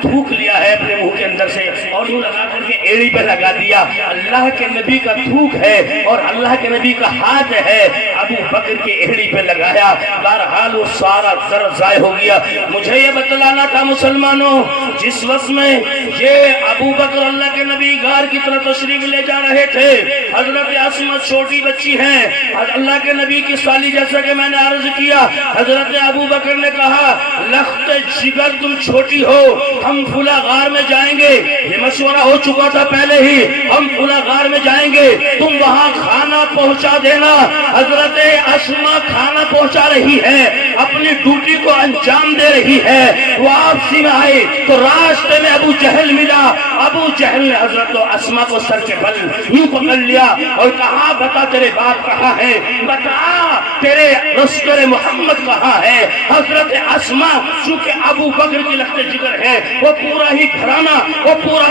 تھوک لیا ہے اپنے منہ کے اندر سے اور یوں لگا کر کے ایڑی پہ لگا دیا۔ اللہ کے نبی کا تھوک ہے اور اللہ کے نبی کا ہاتھ ہے، ابو بکر کی ایڑی پہ لگایا، بہرحال وہ سارا درد ضائع ہو گیا۔ مجھے یہ بتلانا تھا مسلمانوں، جس وقت میں یہ ابو بکر اللہ کے نبی غار کی طرف تشریف لے جا رہے تھے، حضرت اسماء چھوٹی بچی ہیں، اللہ کے نبی کی سالی، جیسا کہ میں نے عرض کیا، حضرت ابو بکر نے کہا لخت جگر تم چھوٹی ہو، ہم فلاں غار میں جائیں گے، یہ مشورہ ہو چکا تھا پہلے ہی، ہم فلاں غار میں جائیں گے، تم وہاں کھانا پہنچا دینا۔ حضرت اسماء کھانا پہنچا رہی ہے، اپنی ڈیوٹی کو انجام دے رہی ہے۔ واپسی میں آئے تو راستے میں ابو جہل ملا۔ ابو جہل نے حضرت اسماء کو سر کے بل یوں پکڑ لیا اور کہا بتا تیرے باپ کہاں ہے، بتا تیرے رسول محمد کہاں ہے۔ حضرت اسماء چونکہ ابو بکر کی لخت جگر ہے، وہ پورا ہی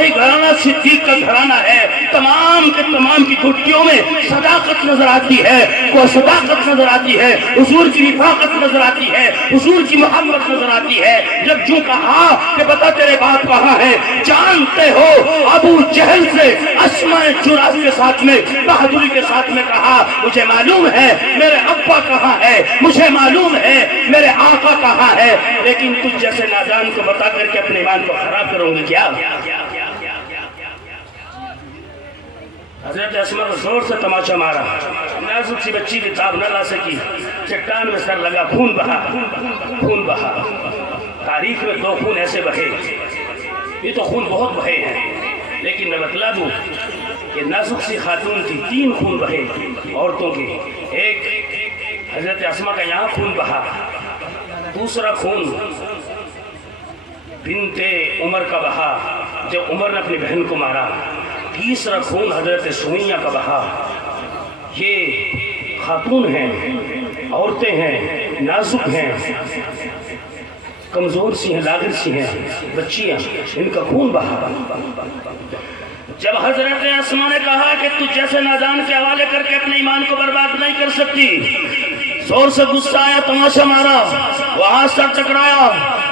گھرانہ صدیق کا گھرانہ ہے، تمام کے تمام کی گھٹیوں میں صداقت نظر آتی ہے، وہ صداقت نظر آتی ہے، حضور کی رفاقت نظر آتی ہے، حضور کی محبت نظر آتی ہے۔ جب جو کہا کہ بتا تیرے باپ کہاں ہے، جانتے ہو ابو جہل سے اسماء جرأت کے ساتھ میں، بہادری کے ساتھ میں کہا مجھے معلوم ہے میرے ابا کہاں ہے، مجھے معلوم ہے میرے آقا کہاں ہے، لیکن تجھ جیسے نادان کو بتا کر کے اپنے ایمان کو خراب کروں گی کیا؟ حضرت اسماء کو زور سے تماشا مارا، نازک سی بچی کتاب نہ لا سکی، چٹان میں سر لگا، خون بہا۔ تاریخ میں 2 خون ایسے بہے، یہ تو خون بہت بہے ہیں، لیکن میں بتلا دوں کہ نازک سی خاتون تھی، 3 خون بہے عورتوں کے۔ ایک حضرت اسماء کا یہاں خون بہا، دوسرا خون بنت عمر کا بہا جب عمر نے اپنی بہن کو مارا، تیسرا خون حضرت سمیہ کا بہا۔ یہ خاتون ہیں، عورتیں ہیں، نازک ہیں، کمزور سی ہیں، لاغر سی ہیں، بچیاں، ان کا خون بہا۔ جب حضرت اسماء نے کہا کہ تو جیسے نادان کے حوالے کر کے اپنے ایمان کو برباد نہیں کر سکتی، زور سے غصہ آیا، تماشا مارا، وہاں سر ٹکرایا،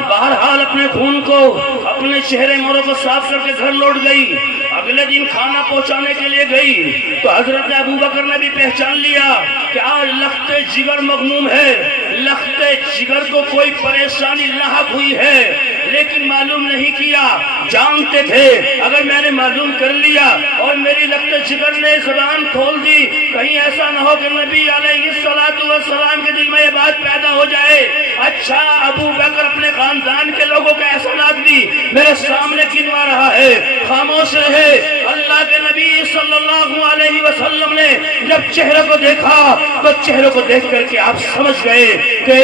بہرحال اپنے خون کو، اپنے چہرے موروں کو صاف کر کے گھر لوٹ گئی۔ اگلے دن کھانا پہنچانے کے لیے گئی تو حضرت ابو بکر نے بھی پہچان لیا کہ آج لخت جگر مغموم ہے، لخت جگر کو کوئی پریشانی لاحق ہوئی ہے۔ لیکن معلوم نہیں کیا. جانتے تھے اگر میں نے معلوم کر لیا اور میری لبِ جگر نے زبان کھول دی, کہیں ایسا نہ ہو کہ نبی علیہ السلام کے دل میں یہ بات پیدا ہو جائے, اچھا ابو بکر اپنے خاندان کے لوگوں کا احسانات بھی میرے سامنے گنوا رہا ہے, خاموش رہے. اللہ کے نبی صلی اللہ علیہ وسلم نے جب چہرے کو دیکھا تو چہرے کو دیکھ کر کے آپ سمجھ گئے کہ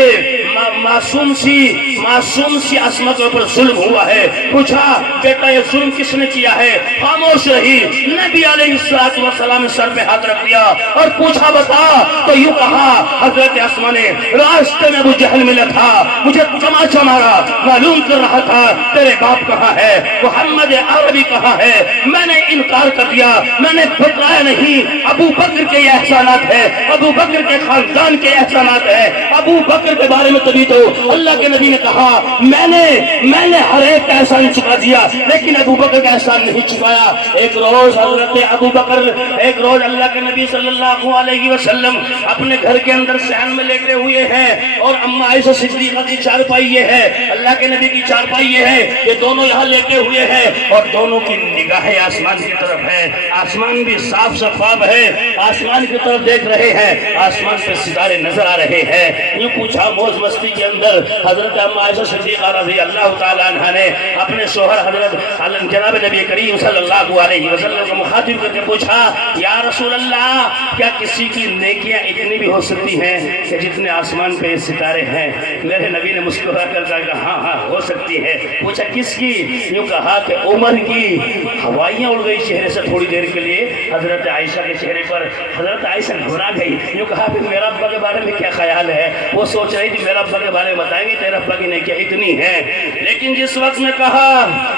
معصوم سی عصمت پر ظلم ہوا ہے. پوچھا بیٹا یہ ظلم کس نے کیا ہے؟ خاموش رہی. نبی علیہ السلام نے سر پہ ہاتھ رکھ دیا اور پوچھا بتا, تو یوں کہا حضرت اسما نے, راستے میں ابو جہل ملا تھا, مجھے تماچا مارا, معلوم کر رہا تھا تیرے باپ کہاں ہے, محمد عربی کہاں ہے. میں نے انکار کر دیا, میں نے بتلایا نہیں. ابو بکر کے یہ احسانات ہے, ابو بکر کے خاندان کے احسانات ہے. ابو بکر کے بارے میں تبھی تو اللہ کے نبی نے کہا میں نے ہر ایک کا احسان چکا دیا لیکن ابو بکر کا احسان نہیں چکایا. ایک روز حضرت ابو بکر, ایک روز اللہ کے نبی صلی اللہ علیہ وسلم اپنے گھر کے اندر صحن میں لیٹے ہوئے ہیں اور اما عائشہ صدیقہ کی چارپائی یہ ہے, اللہ کے نبی کی چارپائی یہ ہے, یہ دونوں یہاں لیٹے ہوئے ہیں اور دونوں کی نگاہیں آسمان کی طرف ہے. آسمان بھی صاف شفاف ہے, آسمان کی طرف دیکھ رہے ہیں, آسمان پہ ستارے نظر آ رہے ہیں. یوں پوچھا موج مستی کے اندر حضرت اما عائشہ صدیقہ رضی اللہ تعالیٰ عنہ نے اپنے شوہر حضرت جناب نبی کریم صلی اللہ علیہ وسلم کو مخاطب کر کے پوچھا, یا رسول اللہ کیا کسی کی نیکیاں اتنی بھی ہو سکتی ہیں کہ جتنے آسمان پہ ستارے ہیں؟ میرے نبی نے مسکرا کر کہا ہاں ہاں ہو سکتی ہے. پوچھا کس کی؟ یوں کہا کہ عمر کی. ہوائیاں اڑ گئی چہرے سے تھوڑی دیر کے لیے حضرت عائشہ کے چہرے پر. حضرت عائشہ گھبرا گئی. یوں کہا پھر میرا ابا کے بارے میں کیا خیال ہے؟ وہ سوچ رہی تھی میرا ابا کے بارے میں بتائیں گے تیرا ابا کی نیکیاں اتنی ہیں. لیکن جس وقت میں کہا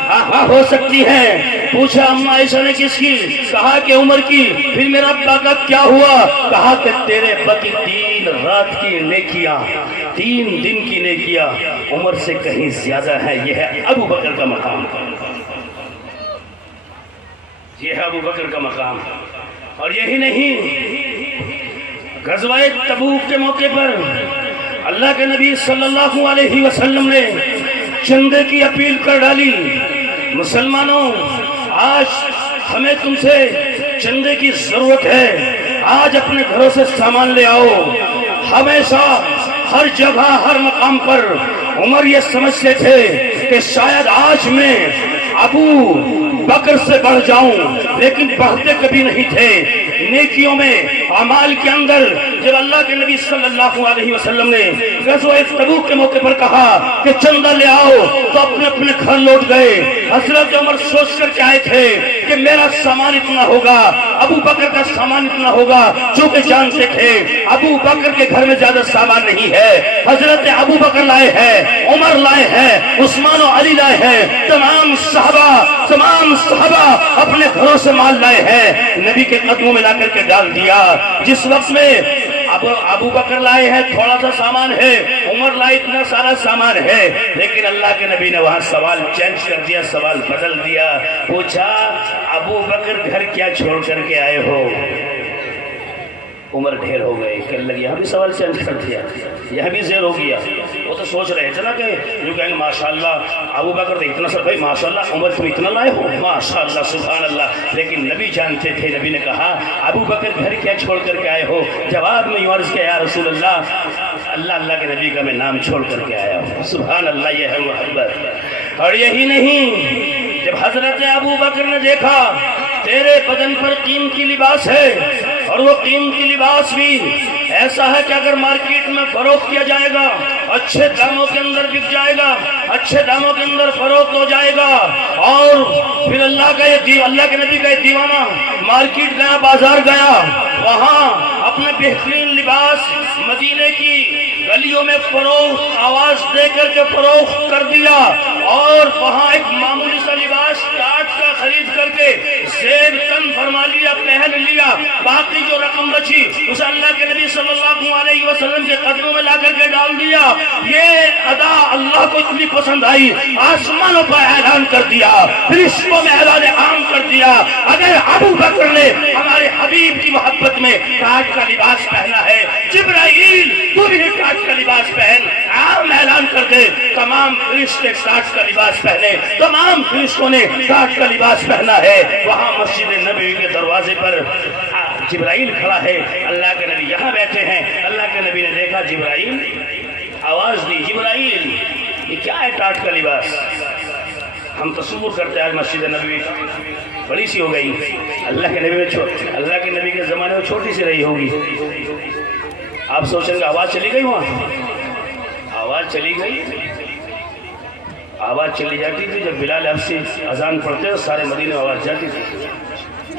ہاں ہاں ہو سکتی ہے, پوچھا اما عائشہ نے کس کی؟ کہا کہ عمر کی. پھر میرا ابا کا کیا ہوا؟ کہا کہ تیرے ابا کی 3 رات کی نیکیاں, 3 دن کی نیکیاں عمر سے کہیں زیادہ ہے. یہ ہے ابو بکر کا مقام, یہ ہے ابو بکر کا مقام. اور یہی نہیں, غزوہ تبوک کے موقع پر اللہ کے نبی صلی اللہ علیہ وسلم نے چندے کی اپیل کر ڈالی. مسلمانوں آج ہمیں تم سے چندے کی ضرورت ہے. آج اپنے گھروں سے سامان لے آؤ. ہمیشہ ہر جگہ ہر مقام پر عمر یہ سمجھتے تھے کہ شاید آج میں ابو بکر سے بڑھ جاؤں, لیکن بڑھتے کبھی نہیں تھے. نیکیوں میں اعمال کے اندر جب اللہ کے نبی صلی اللہ علیہ وسلم نے غزوہ تبوک کے موقع پر کہا کہ چندہ لے آؤ تو اپنے اپنے گھر لوٹ گئے. حضرت عمر سوچ کر کے آئے تھے کہ میرا سامان اتنا ہوگا, ابو بکر کا سامان اتنا ہوگا, چونکہ جانتے تھے ابو بکر کے گھر میں زیادہ سامان نہیں ہے. حضرت ابو بکر لائے ہیں, عمر لائے ہیں, عثمان و علی لائے ہیں, تمام صحابہ اپنے گھروں سے مال لائے ہیں, نبی کے قدموں میں لا کر کے ڈال دیا. جس وقت میں ابو بکر لائے ہیں تھوڑا سا سامان ہے, عمر لائے اتنا سارا سامان ہے, لیکن اللہ کے نبی نے وہاں سوال چینج کر دیا, سوال بدل دیا. پوچھا ابو بکر گھر کیا چھوڑ کر کے آئے ہو؟ عمر ڈھیر ہو گئے, کہنے لگے یہاں بھی سوال چینج کر دیا, یہاں بھی زیر ہو گیا. وہ تو سوچ رہے تھے نا کہ جو کہیں گے ماشاءاللہ ابو بکر تو اتنا سا, بھائی ماشاءاللہ عمر تم اتنا لائے ہو, ماشاءاللہ سبحان اللہ. لیکن نبی جانتے تھے, نبی نے کہا ابو بکر گھر کیا چھوڑ کر کے آئے ہو؟ جواب میں یوں عرض کیا یا رسول اللہ, اللہ کے نبی کا میں نام چھوڑ کر کے آیا ہوں. سبحان اللہ, یہ ہے محبت. اور یہی نہیں, جب حضرت ابو بکر نے دیکھا تیرے بدن پر قیمتی لباس ہے اور وہ قیمتی لباس بھی ایسا ہے کہ اگر مارکیٹ میں فروخت کیا جائے گا اچھے داموں کے اندر بک جائے گا, اچھے داموں کے اندر فروخت ہو جائے گا. اور پھر اللہ کے نبی کا یہ دیوانہ مارکیٹ گیا, بازار گیا, وہاں اپنے بہترین لباس مدینے کی گلیوں میں فروخت آواز دے کر کے فروخت کر دیا, اور وہاں ایک معمولی سا لباس کاٹ کا خرید کر کے زیب تن فرما لیا, پہن لیا. باقی جو رقم بچی اسے اللہ کے نبی صلی اللہ علیہ وسلم کے قدموں میں لا کر کے ڈال دیا. یہ ادا اللہ کو اتنی پسند آئی, آسمانوں پر اعلان کر دیا, فرشتوں میں اعلان عام کر دیا, اگر ابو بکر نے ہمارے حبیب کی محبت میں ٹاٹ کا لباس پہنا ہے, جبرائیل تو بھی ٹاٹ کا لباس پہن, عام اعلان کر دے. تمام فرشتے ٹاٹ کا لباس پہنے, تمام فرشتوں نے ٹاٹ کا لباس پہنا ہے. وہاں مسجد نبوی کے دروازے پر جبرائیل کھڑا ہے, اللہ کے نبی یہاں بیٹھے ہیں. اللہ کے نبی نے دیکھا جبرائیل, آواز دی, جبرائیل یہ کیا ہے ٹاٹ کا لباس؟ ہم تصور کرتے ہیں آج مسجد نبوی بڑی سی ہو گئی, اللہ کے نبی کے زمانے میں چھوٹی سی رہی ہوگی. آپ سوچیں گے آواز چلی گئی وہاں, آواز چلی گئی. آواز چلی جاتی تھی جب بلال حبشی اذان پڑھتے تو سارے مدینے میں آواز جاتی تھی.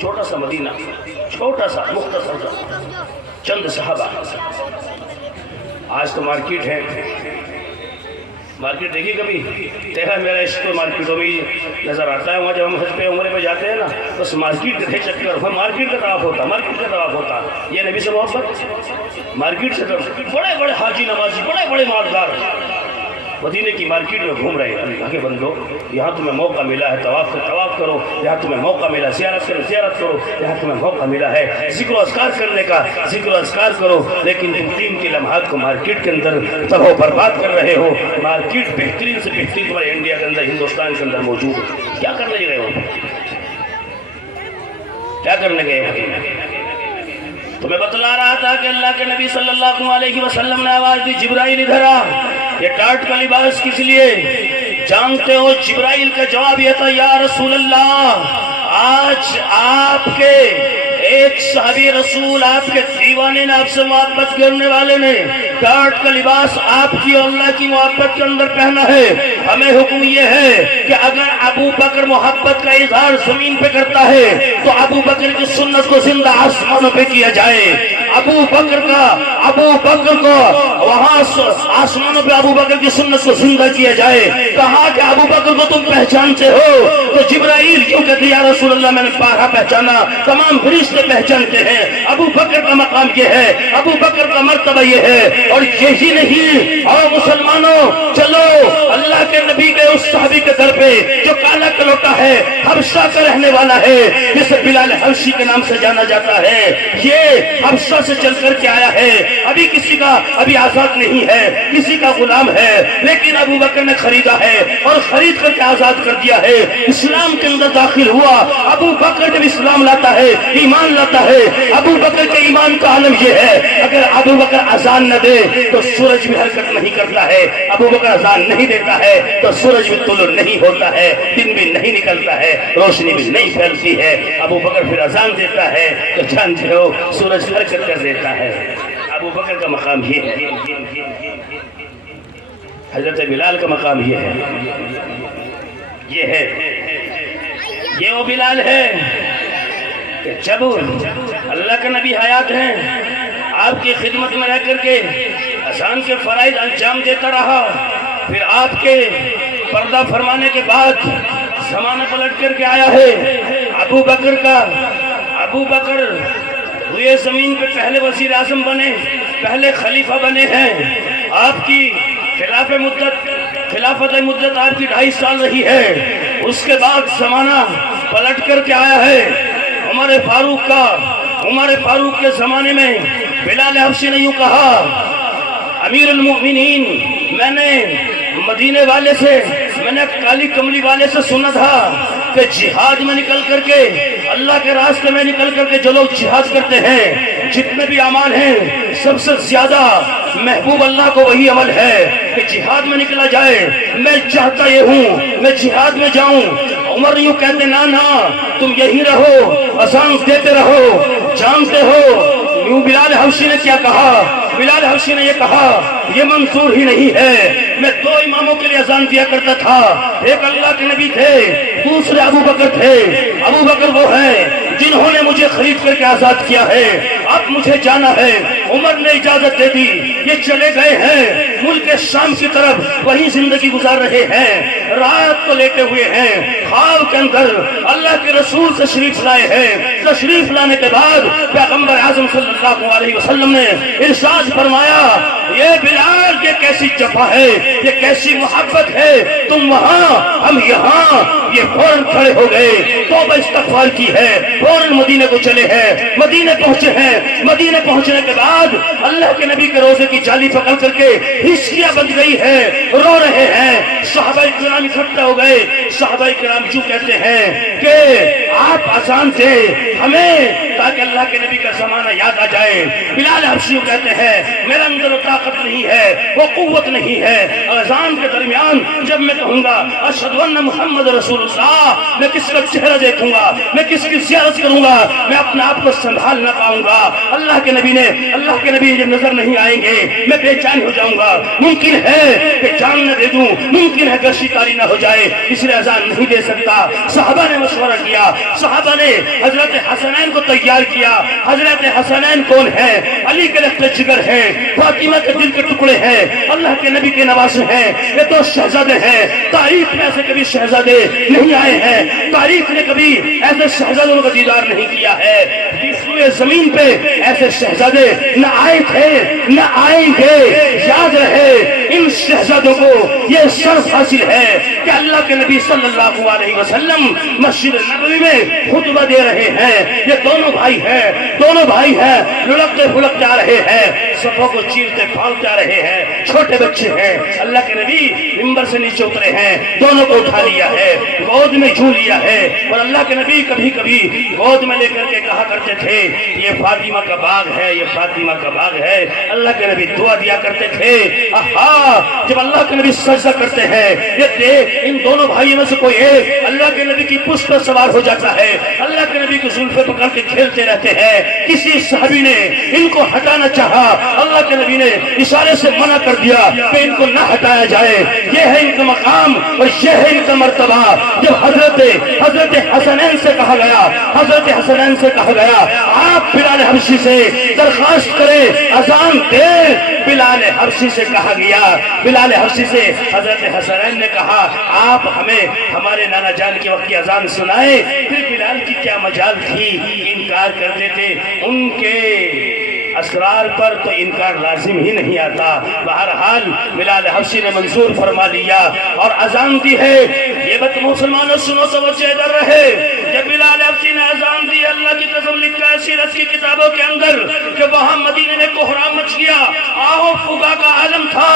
چھوٹا سا مدینہ, چھوٹا سا مختصر سا, چند صحابہ. آج تو مارکیٹ ہے, مارکیٹ دیکھیے کبھی, دیکھا میرا اس کو مارکیٹوں میں نظر آتا ہے. وہاں جب ہم حج پہ عمرے پہ جاتے ہیں نا, بس مارکیٹ کے چکر, وہاں مارکیٹ کا طواف ہوتا, مارکیٹ کا طواف ہوتا. یہ نبی سے محبت, مارکیٹ سے بڑے بڑے حاجی نمازی, بڑے بڑے مالدار مدینے کی مارکیٹ میں گھوم رہے ہیں. اللہ کے بندو, یہاں تمہیں موقع ملا ہے طواف کا طواف کرو, یہاں تمہیں موقع ملا زیارت کرو, یہاں تمہیں موقع ملا ہے ذکر و اذکار کرنے کا, ذکر و اذکار کرو. لیکن تم دین کے لمحات کو مارکیٹ کے اندر تباہ و برباد کر رہے ہو. مارکیٹ بہترین سے بہترین تمہارے انڈیا کے اندر, ہندوستان کے اندر موجود ہے. کیا کرنے گئے ہو, کیا کرنے گئے ہو؟ تو میں بتلا رہا تھا کہ اللہ کے نبی صلی اللہ علیہ وسلم نے آواز دی, جبرائیل ادھر آ. یہ ٹاٹ کا لباس کس لیے جانتے ہو؟ جبرائیل کا جواب یہ تھا, یا رسول اللہ, آج آپ کے ایک صحابی رسول, آپ کے دیوانے نے, آپ سے محبت کرنے والے نے ٹاٹ کا لباس آپ کی اور اللہ کی محبت کے اندر پہنا ہے. ہمیں حکم یہ ہے کہ اگر ابو بکر محبت کا اظہار زمین پہ کرتا ہے تو ابو بکر کی سنت کو زندہ آسمانوں پہ کیا جائے. ابو بکر کو وہاں آسمانوں پہ ابو بکر کی سنت کو زندہ کیا جائے. کہا کہ ابو بکر کو تم پہچانتے ہو؟ تو جبرائیل کیوں کہتے یا رسول اللہ میں نے بارہ پہچانا, تمام فرشتے پہچانتے ہیں. ابو بکر کا مقام یہ ہے, ابو بکر کا مرتبہ یہ ہے. اور یہی نہیں, اور مسلمانوں چلو اللہ کے نبی کے اس صحابی کے در پہ جو کالا کلوٹا ہے, حبشہ کا رہنے والا ہے, جسے بلال حبشی کے نام سے جانا جاتا ہے. یہ حبشہ سے چل کر کے آیا ہے, ابھی کسی کا ابھی آزاد نہیں ہے, کسی کا غلام ہے, لیکن ابو بکر نے خریدا ہے اور خرید کر کے آزاد کر دیا ہے. اسلام کے اندر داخل ہوا. ابو بکر جب اسلام لاتا ہے, ایمان لاتا ہے, ابو بکر کے ایمان کا عالم یہ ہے, اگر ابو بکر اذان نہ دے تو سورج بھی حرکت نہیں کرتا ہے. ابو بکر اذان نہیں دیتا ہے تو سورج بھی طلوع نہیں ہوتا ہے, دن بھی نہیں نکلتا ہے, روشنی بھی نہیں پھیلتی ہے. ابو بکر پھر اذان دیتا ہے تو جانتے ہو سورج حرکت کر دیتا ہے. ابو بکر کا مقام یہ ہے, حضرت بلال کا مقام یہ ہے, یہ ہے, یہ وہ بلال ہے کہ جب اللہ کے نبی حیات ہیں, آپ کی خدمت میں رہ کر کے اذان کے فرائض انجام دیتا رہا. پھر آپ کے پردہ فرمانے کے بعد زمانہ پلٹ کر کے آیا ہے. ابو بکر کا, ابو بکر ہوئے زمین پہ پہلے وزیر اعظم بنے, پہلے خلیفہ بنے ہیں. آپ کی خلافت مدت آپ کی 2.5 سال رہی ہے. اس کے بعد زمانہ پلٹ کر کے آیا ہے عمر فاروق کا. عمر فاروق کے زمانے میں بلال حبشی نے یوں کہا, امیر المؤمنین, میں نے مدینے والے سے, میں نے کالی کملی والے سے سنا تھا کہ جہاد میں نکل کر کے, اللہ کے راستے میں نکل کر کے جو لوگ جہاد کرتے ہیں, جتنے بھی اعمال ہیں, سب سے زیادہ محبوب اللہ کو وہی عمل ہے کہ جہاد میں نکلا جائے. میں چاہتا یہ ہوں میں جہاد میں جاؤں. عمر یوں کہتے, نا تم یہی رہو, اذان دیتے رہو. جانتے ہو یوں بلال حبشی نے کیا کہا؟ بلال حبشی نے یہ کہا, یہ منظور ہی نہیں ہے. میں 2 اماموں کے لیے اذان دیا کرتا تھا, ایک اللہ کے نبی تھے, دوسرے ابو بکر تھے. ابو بکر وہ ہیں جنہوں نے مجھے خرید کر کے آزاد کیا ہے. اب مجھے جانا ہے۔ عمر نے اجازت دے دی، یہ چلے گئے ہیں ملک شام کی طرف، وہیں زندگی گزار رہے ہیں۔ رات کو لیٹے ہوئے ہیں، خواب کے اندر اللہ کے رسول تشریف لائے ہیں۔ تشریف لانے کے بعد پیغمبر اعظم صلی اللہ علیہ وسلم نے ارشاد فرمایا، یہ بلال یہ کیسی جفا ہے، یہ کیسی محبت ہے، تم وہاں ہم یہاں۔ یہ فوراً کھڑے ہو گئے، توبہ استغفار کی ہے، فوراً مدینے کو چلے ہیں، مدینے پہنچے ہیں۔ مدینے پہنچنے کے بعد اللہ کے نبی کے روزے کی جالی پکڑ کر کے ہچکیاں بن گئی ہے، رو رہے ہیں۔ صحابہ کرام اکٹھا ہو گئے۔ صحابہ کرام جو کہتے ہیں کہ آپ آسان تھے ہمیں تاکہ اللہ کے نبی کا زمانہ یاد آ جائے۔ بلال حبشی کہتے ہیں میرے اندر وہ طاقت نہیں ہے، وہ قوت نہیں ہے۔ اذان کے درمیان جب میں کہوں گا اشہد ان محمد رسول اللہ، میں کس کا چہرہ دیکھوں گا، میں کس کی زیارت کروں گا، میں اپنے آپ کو سنبھال نہ پاؤں گا۔ اللہ کے نبی جب نظر نہیں آئیں گے میں بے چین ہو جاؤں گا، ممکن ہے کہ جان نہ دے دوں، ممکن ہے گشی تاری نہ ہو جائے، اس لیے اذان نہیں دے سکتا۔ صحابہ نے مشورہ کیا، صحابہ نے حضرت حسنین کو تیار کیا۔ حضرت حسنین کون ہے؟ علی کے لخت جگر ہیں، فاطمہ کے دل کے ٹکڑے ہیں، اللہ کے نبی کے نواسے ہیں، یہ تو شہزادے ہیں۔ تاریخ میں ایسے کبھی شہزادے نہیں آئے ہیں، تاریخ نے کبھی ایسے شہزادوں کا دیدار نہیں کیا ہے۔ اس زمین پہ ایسے شہزادے نہ آئے تھے نہ آئیں گے۔ یاد رہے ان شہزادوں کو یہ شرف حاصل ہے کہ اللہ کے نبی صلی اللہ علیہ وسلم مسجد نبوی میں خطبہ دے رہے ہیں۔ یہ دونوں بھائی ہیں، لڑکتے پھلکتے آ رہے ہیں، صفوں کو چیرتے پھاڑتے آ رہے ہیں، چھوٹے بچے ہیں۔ اللہ کے نبی منبر سے نیچے اترے ہیں، دونوں کو اٹھا لیا ہے، گود میں جھول لیا ہے۔ اور اللہ کے نبی کبھی کبھی گود میں لے کر کے کہا کرتے تھے یہ فاطمہ کا باغ ہے، یہ فاطمہ کا باغ ہے۔ اللہ کے نبی دعا دیا کرتے تھے۔ جب اللہ کے نبی سجدہ کرتے ہیں، یہ دیکھ ان دونوں بھائیوں میں سے کوئی ایک اللہ کے نبی کی پشت پر سوار ہو جاتا ہے، اللہ کے نبی کی زلفیں پکڑ کے کھیلتے رہتے ہیں۔ کسی صحابی نے ان کو ہٹانا چاہا، اللہ کے نبی نے اشارے سے منع کر دیا کہ ان کو نہ ہٹایا جائے، یہ ہے ان کا مقام اور یہ ہے ان کا مرتبہ۔ جب حضرت حسنین سے کہا گیا آپ بلال حبشی سے درخواست کریں اذان دے، بلال حبشی سے کہا گیا، بلال حبشی سے حضرت حسنین نے کہا آپ ہمیں ہمارے نانا جان کے وقت کی اذان سنائے۔ پھر بلال کی کیا مجال تھی، انکار کرتے تھے، ان کے اسرار پر تو انکار لازم ہی نہیں آتا۔ بہرحال بلال حبشی نے منظور فرما لیا اور اذان دی ہے۔ یہ بات مسلمانوں سنو توجہ ادھر رہے۔ جب بلال حبشی نے اذان دی، اللہ کی قسم لکھا ہے سیرت کی کتابوں کے اندر کہ وہاں مدینے میں کوہرام مچ گیا، آہو فغا کا عالم تھا،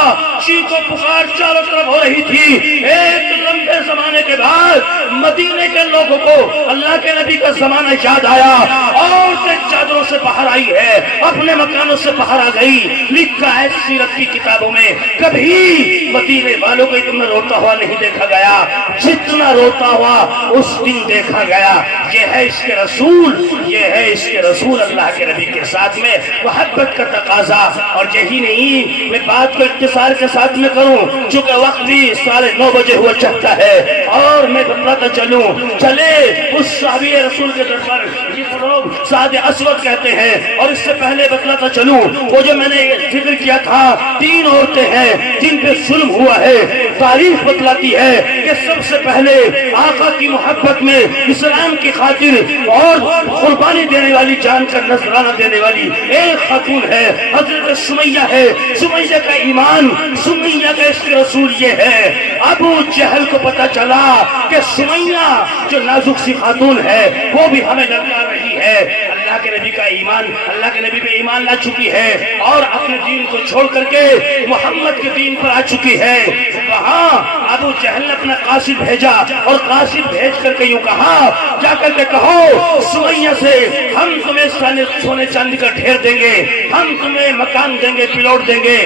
چیخ و پکار چاروں طرف ہو رہی تھی۔ ایک لمبے زمانے کے بعد مدینے کے لوگوں کو اللہ کے نبی کا زمانہ یاد آیا، عورتیں چادروں سے باہر آئی ہے، اپنے مکانوں سے باہر آ گئی۔ لکھا ہے سیرت کی کتابوں میں کبھی مدینے والوں کو اتنا روتا ہوا نہیں دیکھا گیا جتنا روتا ہوا اس دن دیکھا گیا۔ یہ ہے اس کے رسول، یہ ہے اس کے رسول اللہ کے نبی کے ساتھ میں محبت کا تقاضا۔ اور یہی نہیں، میں بات کو اختصار کے ساتھ میں کروں چونکہ وقت بھی 9:30 بجے ہوا چاہتا ہے اور میں بتلاتا چلوں، چلے اس صحابی رسول کے در پر جس لوگ سعد اسود کہتے ہیں، اور اس سے پہلے بتلاتا چلوں وہ جو میں نے ذکر کیا تھا 3 عورتیں ہیں جن پہ ظلم ہوا ہے۔ تاریخ بتلاتی ہے کہ سب سے پہلے آقا کی محبت میں اسلام کی خاطر اور قربانی دینے والی، جان کا نذرانہ دینے والی ایک خاتون ہے، حضرت سمیہ ہے۔ سمیہ کا ایمان، سمیہ کا عشق رسول یہ ہے۔ ابو جہل کو پتا چلا کہ سمیہ جو نازک سی خاتون ہے وہ بھی ہمیں لڑکا رہی ہے، اللہ کے نبی کا ایمان، اللہ کے نبی پہ ایمان لا چکی ہے اور اپنے دین کو چھوڑ کر کے محمد کے دین پر آ چکی ہے۔ وہاں ابو جہل نے اپنا قاصد بھیجا اور قاصد بھیج کر کے یوں کہا، جا کر کے کہو سمیہ سے ہم تمہیں سونے چاندی کا ڈھیر دیں گے، ہم تمہیں مکان دیں گے، پلاٹ دیں گے،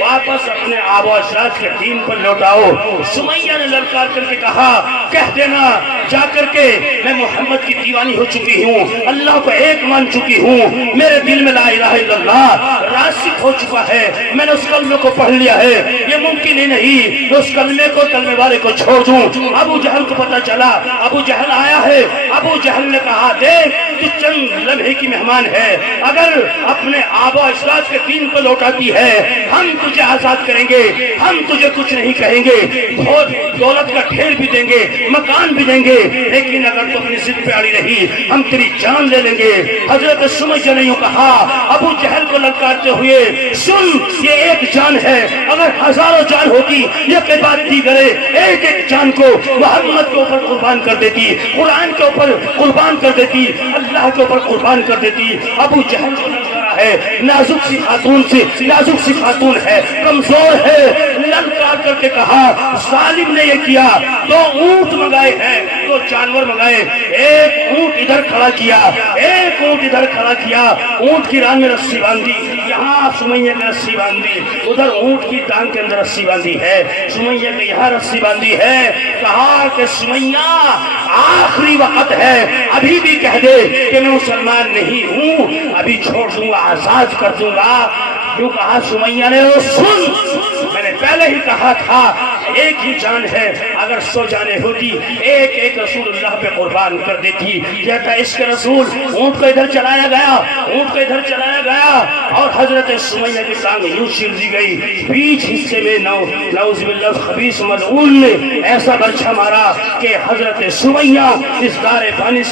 واپس اپنے آب و اجداد کے دین پر لوٹاؤ۔ سمیہ نے للکار کر کے کہا، کہہ دینا جا کر کے میں محمد کی دیوانی ہو چکی ہوں، اللہ کو ایک مان چکی ہوں، میرے دل میں لا الہ الا اللہ راسخ ہو چکا ہے، میں نے اس کلمے کو پڑھ لیا ہے، یہ ممکن ہی نہیں کہ اس کلمے کو، کلمے والے کو چھوڑ دوں۔ ابو جہل کو پتا چلا، ابو جہل آیا ہے، ابو جہل نے کہا دیکھ تو چند لمحے کی مہمان ہے، اگر اپنے آبا اجداد کے دین کو لوٹاتی ہے ہم تجھے آزاد کریں گے، ہم تجھے کچھ نہیں کہیں گے، بہت دولت کا ڈھیر بھی دیں گے، مکان بھی دیں گے، لیکن اگر تو اپنی ضد پہ اڑی رہی ہم تیری جان لے لیں گے۔ حضرت سمیہ نے یوں کہا ابو جہل کو للکارتے ہوئے، سن یہ ایک جان ہے، اگر ہزاروں جان ہوتی یہ کہ بات دی کرے، ایک ایک جان کو محمد کے اوپر قربان کر دیتی، قرآن کے اوپر قربان کر دیتی، اللہ کے اوپر قربان کر دیتی۔ ابو جہل کو للکارا ہے، نازک سی خاتون ہے، کمزور ہے، للکار کر کے کہا ظالم نے یہ کیا، 2 اونٹ منگائے ہیں، 2 جانور منگائے، ایک اونٹ ادھر کھڑا کیا، ایک اونٹ ادھر کھڑا کیا، اونٹ کی ران میں رسی باندھی، یہاں سمیہ نے رسی باندھی، ادھر اونٹ کی ٹانگ کے اندر رسی باندھی ہے، سمیہ نے یہاں رسی باندھی ہے۔ کہا کہ سمیہ آخری وقت ہے، ابھی بھی کہہ دے کہ میں مسلمان نہیں ہوں، ابھی چھوڑ دوں گا، آزاد کر دوں گا۔ کیوں کہا سمیہ نے، وہ سن میں نے پہلے ہی کہا تھا ایک ہی جان ہے، اگر 100 جانیں ہوتی ایک ایک رسول اللہ پہ قربان کر دیتی۔ کہتا اس کے رسول اونٹ کو ادھر چلایا گیا، اونٹ کو ادھر چلایا گیا اور حضرت سمیہ کی ٹانگ یوں چھیل دی گئی، بیچ حصے میں نعوذ باللہ خبیث ملعون نے ایسا برچھا مارا کہ حضرت سمیہ اس دار فانی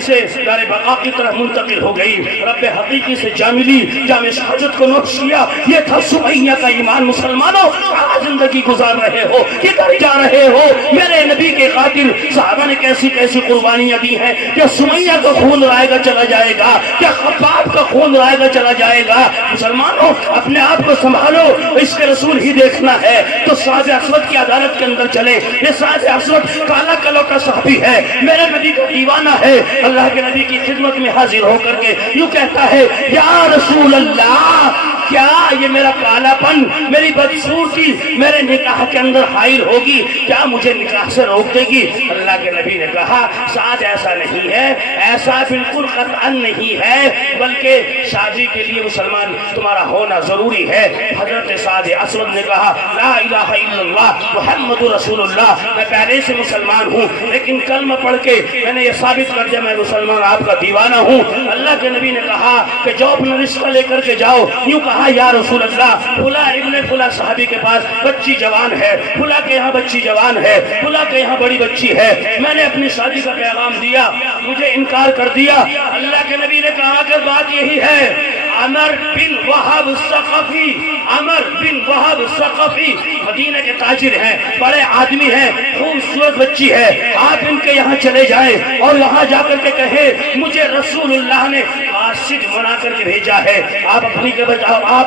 سے دار بقا کی طرف منتقل ہو گئی، رب حقیقی سے جا ملی، جام شہادت کو نوش کیا۔ یہ تھا سمیہ کا ایمان۔ مسلمانوں کہاں زندگی گزار رہے ہو، کدھر جا رہے ہو؟ میرے نبی کے قاتل صحابہ نے کیسی کیسی قربانیاں دی ہیں، کیا سمیہ کا خون رائے گا چلا جائے گا، کیا خباب کا خون رائے گا چلا جائے گا؟ مسلمانوں اپنے آپ کو سنبھالو، اس کے رسول ہی دیکھنا ہے تو سعد اسود کی عدالت کے اندر چلے۔ یہ سعد اسود کالا کلو کا صحابی ہے، میرے نبی کا دیوانہ ہے، اللہ کے نبی کی خدمت میں حاضر ہو کر کے یوں کہتا ہے یا رسول اللہ، کیا یہ میرا کالا پن، میری بدصورتی میرے نکاح کے اندر حائل ہوگی؟ کیا مجھے نکاح سے روک دے گی؟ اللہ کے نبی نے کہا سعد ایسا نہیں ہے، ایسا بالکل قطعاً نہیں ہے، بلکہ شادی کے لیے مسلمان تمہارا ہونا ضروری ہے۔ حضرت سعد اسود نے کہا لا الہ الا اللہ محمد رسول اللہ، میں پہلے سے مسلمان ہوں، لیکن کلمہ پڑھ کے میں نے یہ ثابت کر دیا میں مسلمان، آپ کا دیوانہ ہوں۔ اللہ کے نبی نے کہا کہ جو اپنا رشتہ لے کر کے جاؤ۔ یوں کہا یا رسول اللہ فلاں ابن فلاں صحابی کے پاس بچی جوان ہے، فلاں کے یہاں بچی جوان ہے، فلاں کے یہاں بڑی بچی ہے، میں نے اپنی شادی کا پیغام دیا، مجھے انکار کر دیا۔ اللہ کے نبی نے کہا کہ بات یہی ہے، عمر بن وہب الثقفی، عمر بن وہب الثقفی مدینہ کے تاجر ہیں، بڑے آدمی ہیں، خوبصورت بچی ہے، آپ ان کے یہاں چلے جائیں اور وہاں جا کر کے کہیں مجھے رسول اللہ نے قاصد بنا کر کے بھیجا ہے، آپ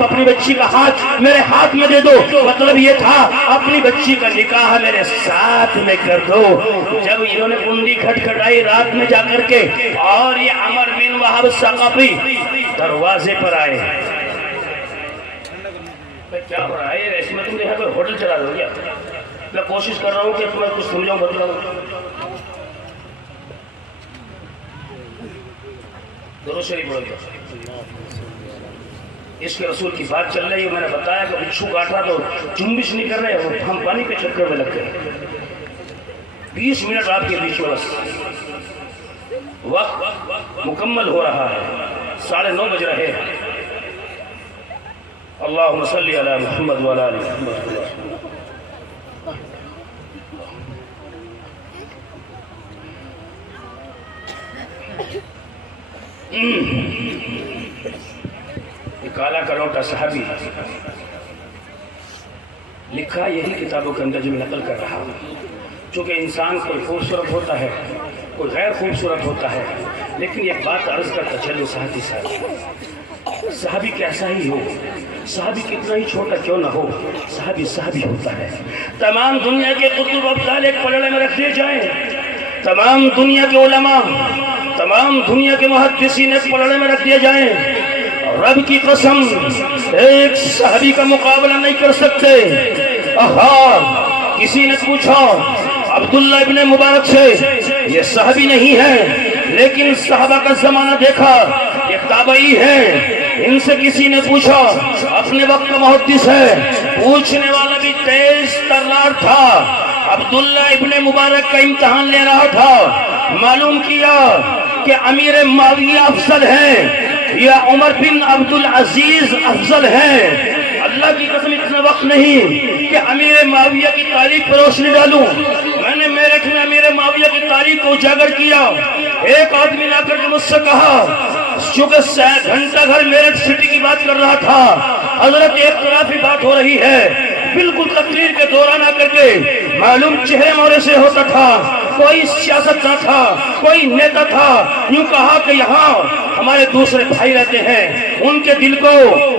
اپنی بچی کا ہاتھ میرے ہاتھ میں دے دو۔ مطلب یہ تھا اپنی بچی کا نکاح میرے ساتھ میں کر دو۔ جب انہوں نے کنڈی کھٹکھٹائی رات میں جا کر کے اور یہ عمر بن وہب الثقفی دروازے پر آئے، کیا ہو رہا ہے؟ ایسی میں تم نے یہاں پہ ہوٹل چلا دو گیا؟ میں کوشش کر رہا ہوں کہ تمہیں کچھ سمجھاؤں بتلاؤں۔ درود شریف پڑھو گیا۔ اس کے رسول کی بات چل رہی ہے، میں نے بتایا کہ بچھو کاٹا تو جنبش نہیں کر رہے، ہم پانی کے چکر میں لگ گئے۔ 20 منٹ آپ کے بیچ میں بس وقت مکمل ہو رہا ہے، 9:30 بج رہے ہیں۔ اللہم صلی علی محمد وعلی آل محمد۔ کالا کلوٹا صحابی لکھا یہی کتابوں کے اندر جو میں نقل کر رہا ہوں، چونکہ انسان کوئی خوبصورت ہوتا ہے، کوئی غیر خوبصورت ہوتا ہے، لیکن یہ بات عرض کرتا چلو ساتھ ہی ساتھ صحابی کیسا ہی ہو، صحابی کتنا ہی چھوٹا کیوں نہ ہو، صحابی ہوتا ہے۔ تمام دنیا کے قطب ابدال ایک پلڑے میں رکھ دیے جائیں، تمام دنیا کے علماء، تمام دنیا کے محدثین ایک پلڑے میں رکھ دیے جائیں، رب کی قسم ایک صحابی کا مقابلہ نہیں کر سکتے۔ کسی نے پوچھا عبداللہ ابن مبارک سے، یہ صحابی نہیں ہے لیکن صحابہ کا زمانہ دیکھا، یہ تابعی ہے۔ ان سے کسی نے پوچھا، اپنے وقت کا محدث ہے، پوچھنے والا بھی تیز ترلار تھا، عبداللہ ابن مبارک کا امتحان لے رہا تھا، معلوم کیا کہ امیر معاویہ افضل ہے یا عمر بن عبدالعزیز افضل ہے، اللہ کی قسم اتنا وقت نہیں کہ امیر معاویہ کی تاریخ پر روشنی ڈالوں۔ میں نے میرٹھ میں امیر معاویہ کی تاریخ کو اجاگر کیا۔ ایک آدمی لا کر کے مجھ سے کہا، چونکہ گھنٹہ گھر میرٹھ سٹی کی بات کر رہا تھا، حضرت ایک طرفی بات ہو رہی ہے، بالکل تقریر کے دوران آ کر کے معلوم چہرے مورے سے ہوتا تھا، کوئی سیاست نہ تھا، کوئی نیتا تھا، یوں کہا کہ یہاں ہمارے دوسرے بھائی رہتے ہیں، ان کے دل کو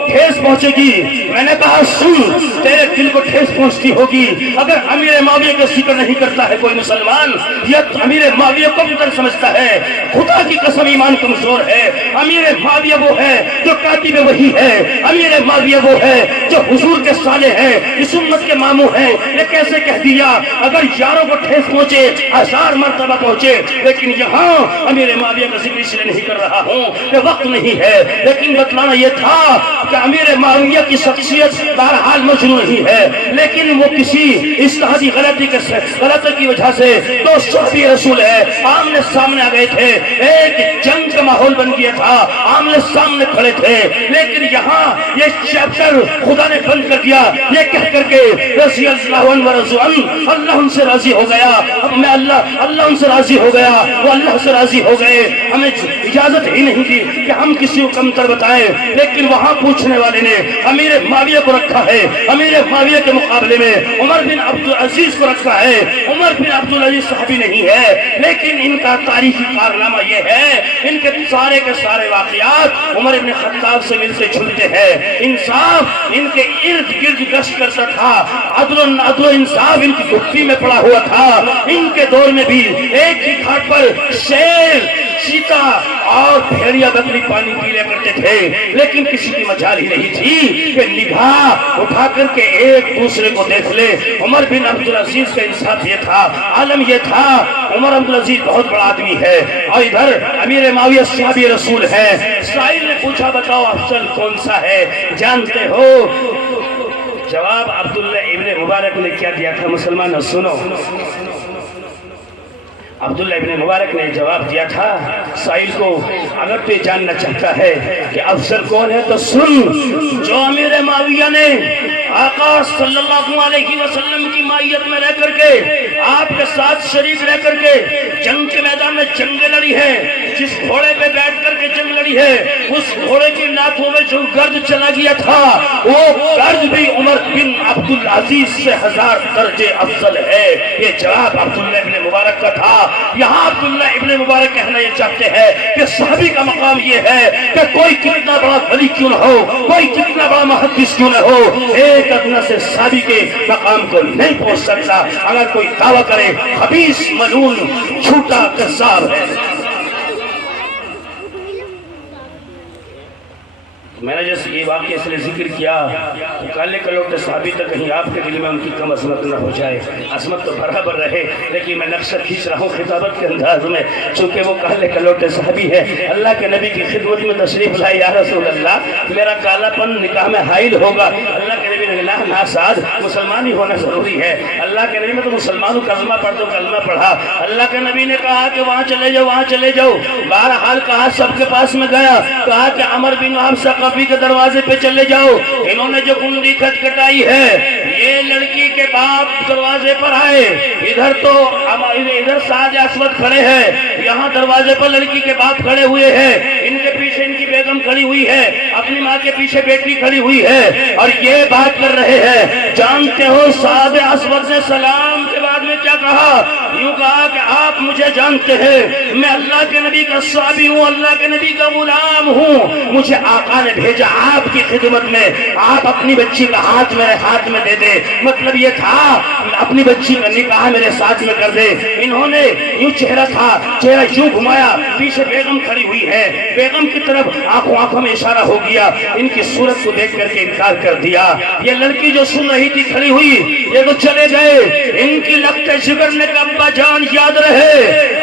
ٹھیس پہنچے گی۔ میں نے کہا سن، تیرے دل کو ٹھیس پہنچتی ہوگی اگر امیر معاویہ کا ذکر نہیں کرتا ہے کوئی مسلمان، یا امیر معاویہ کو کمتر سمجھتا ہے، خدا کی قسم ایمان کمزور ہے۔ امیر معاویہ وہ ہے جو کاتب وحی ہے، امیر معاویہ وہ ہے جو حضور کے صالح ہے، اس امت کے ماموں ہیں۔ یہ کیسے کہہ دیا؟ اگر یاروں کو ٹھیس پہنچے 1000 مرتبہ پہنچے، لیکن یہاں امیر معاویہ کا ذکر اس لیے نہیں کر رہا ہوں کہ وقت نہیں ہے، لیکن بتلانا یہ تھا کہ امیر معاویہ کی شخصیت بہرحال مجنون نہیں ہے، لیکن وہ کسی اجتہادی غلطی کی وجہ سے دو صحابی رسول ہے آمنے سامنے آ گئے تھے، ایک جنگ کا ماحول بن گیا تھا، آمنے سامنے کھڑے تھے، لیکن یہاں یہ چیپٹر خدا نے بند کر دیا یہ کہہ کر کے رضی اللہ عنہ ورضوا عنہ، اللہ ان سے راضی ہو گیا، اب میں اللہ ان سے راضی ہو گیا، وہ اللہ سے راضی ہو گئے۔ ہمیں اجازت ہی نہیں دی کہ ہم کسی کو کمتر بتائیں، لیکن وہاں پوچھنے والے نے امیر معاویہ کو رکھا ہے، امیر معاویہ کے مقابلے میں عمر بن عبدالعزیز کو رکھا ہے۔ عمر بن عبدالعزیز صحابی نہیں ہے، لیکن ان کا تاریخی کارنامہ یہ ہے، ان کے سارے واقعات عمر بن خطاب سے ملتے جھلتے ہیں۔ انصاف ان کے ارد گرد گشت کرتا تھا، عدل و انصاف ان کی گھٹی میں پڑا ہوا تھا۔ ان کے دور میں بھی ایک ہی گھاٹ پر شیر، چیتا اور بھیڑیا بکری پانی پی لیا کرتے تھے، لیکن کسی کی مجال ہی نہیں تھی کہ نگاہ اٹھا کر کے ایک دوسرے کو دیکھ لے۔ عمر بن عبدالعزیز کا انصاف یہ تھا، عالم یہ تھا، عمر عبدالعزیز بہت بڑا آدمی ہے، اور ادھر امیر معاویہ صحابی رسول ہے۔ سائل نے پوچھا بتاؤ افضل کون سا ہے، جانتے ہو؟ جواب عبداللہ ابن مبارک نے کیا دیا تھا مسلمان؟ سنو، عبداللہ ابن مبارک نے جواب دیا تھا سائل کو، اگر تو جاننا چاہتا ہے کہ افضل کون ہے تو سن، جو امیر معاویہ نے آقا صلی اللہ علیہ وسلم کی مائیت میں رہ کر کے، آپ کے ساتھ شریک رہ کر کے جنگ کے میدان میں جنگیں لڑی ہے، جس گھوڑے پہ بیٹھ کر کے جنگ لڑی ہے، اس گھوڑے کی ناکوں میں جو گرد چلا گیا تھا، وہ گرد بھی عمر بن عبدالعزیز سے 1000 درجے افضل ہے۔ یہ جواب عبداللہ ابن مبارک کا تھا۔ یہاں عبداللہ ابن مبارک کہنا یہ چاہتے ہیں کہ صحابی کا مقام یہ ہے کہ کوئی کتنا بڑا ولی کیوں نہ ہو، کوئی کتنا بڑا محدث کیوں نہ ہو، ایک ادنا سے صحابی کے مقام کو نہیں پہنچ سکتا۔ اگر کوئی دعویٰ کرے خبیث ملعون جھوٹا کذاب ہے۔ میں نے جیسے یہ واقعہ اس لیے ذکر کیا کہ کالے کلوٹے صحابی تک کہیں آپ کے دل میں ان کی کم عظمت نہ ہو جائے، عظمت تو برابر رہے، لیکن میں نقشہ کھینچ رہا ہوں خطابت کے انداز میں، چونکہ وہ کالے کلوٹے صحابی ہے۔ اللہ کے نبی کی خدمت میں تشریف لائے، یا رسول اللہ میرا کالا پن نکاح میں حائل ہوگا۔ اللہ کے نبی نے کہا نا سعد، مسلمان ہی ہونا ضروری ہے۔ اللہ کے نبی میں تو مسلمانوں کلمہ پڑھ دو، کلمہ پڑھا۔ اللہ کے نبی نے کہا کہ وہاں چلے جاؤ، وہاں چلے جاؤ۔ بہرحال کہا سب کے پاس میں گیا، کہا کہ عمر بن حفصہ کے دروازے پہ چلے جاؤ۔ انہوں نے جو کنڈی کھٹکھٹائی ہے، یہ لڑکی کے باپ دروازے پر آئے، ادھر سعد اسود کھڑے ہیں، یہاں دروازے پر لڑکی کے باپ کھڑے ہوئے ہیں، ان کے پیچھے ان کی بیگم کھڑی ہوئی ہے، اپنی ماں کے پیچھے بیٹی کھڑی ہوئی ہے، اور یہ بات کر رہے ہیں۔ جانتے ہو سعد اسود نے سلام کے بعد میں کیا کہا؟ یوں کہا کہ آپ مجھے جانتے ہیں، میں اللہ کے نبی کا صحابی ہوں، اللہ کے نبی کا غلام ہوں، مجھے آقا نے بھیجا آپ کی خدمت میں، آپ اپنی بچی کا ہاتھ میرے ہاتھ میں دے دے۔ مطلب یہ تھا اپنی بچی کا نکاح میرے ساتھ میں کر دے۔ انہوں نے یوں چہرہ یوں گھمایا، پیچھے بیگم کھڑی ہوئی ہے، بیگم کی طرف آنکھوں میں اشارہ ہو گیا، ان کی صورت کو دیکھ کر کے انکار کر دیا۔ یہ لڑکی جو سن رہی تھی کھڑی ہوئی، یہ تو چلے گئے، ان کی لگتا بنت جگر نے کہا ابا جان یاد رہے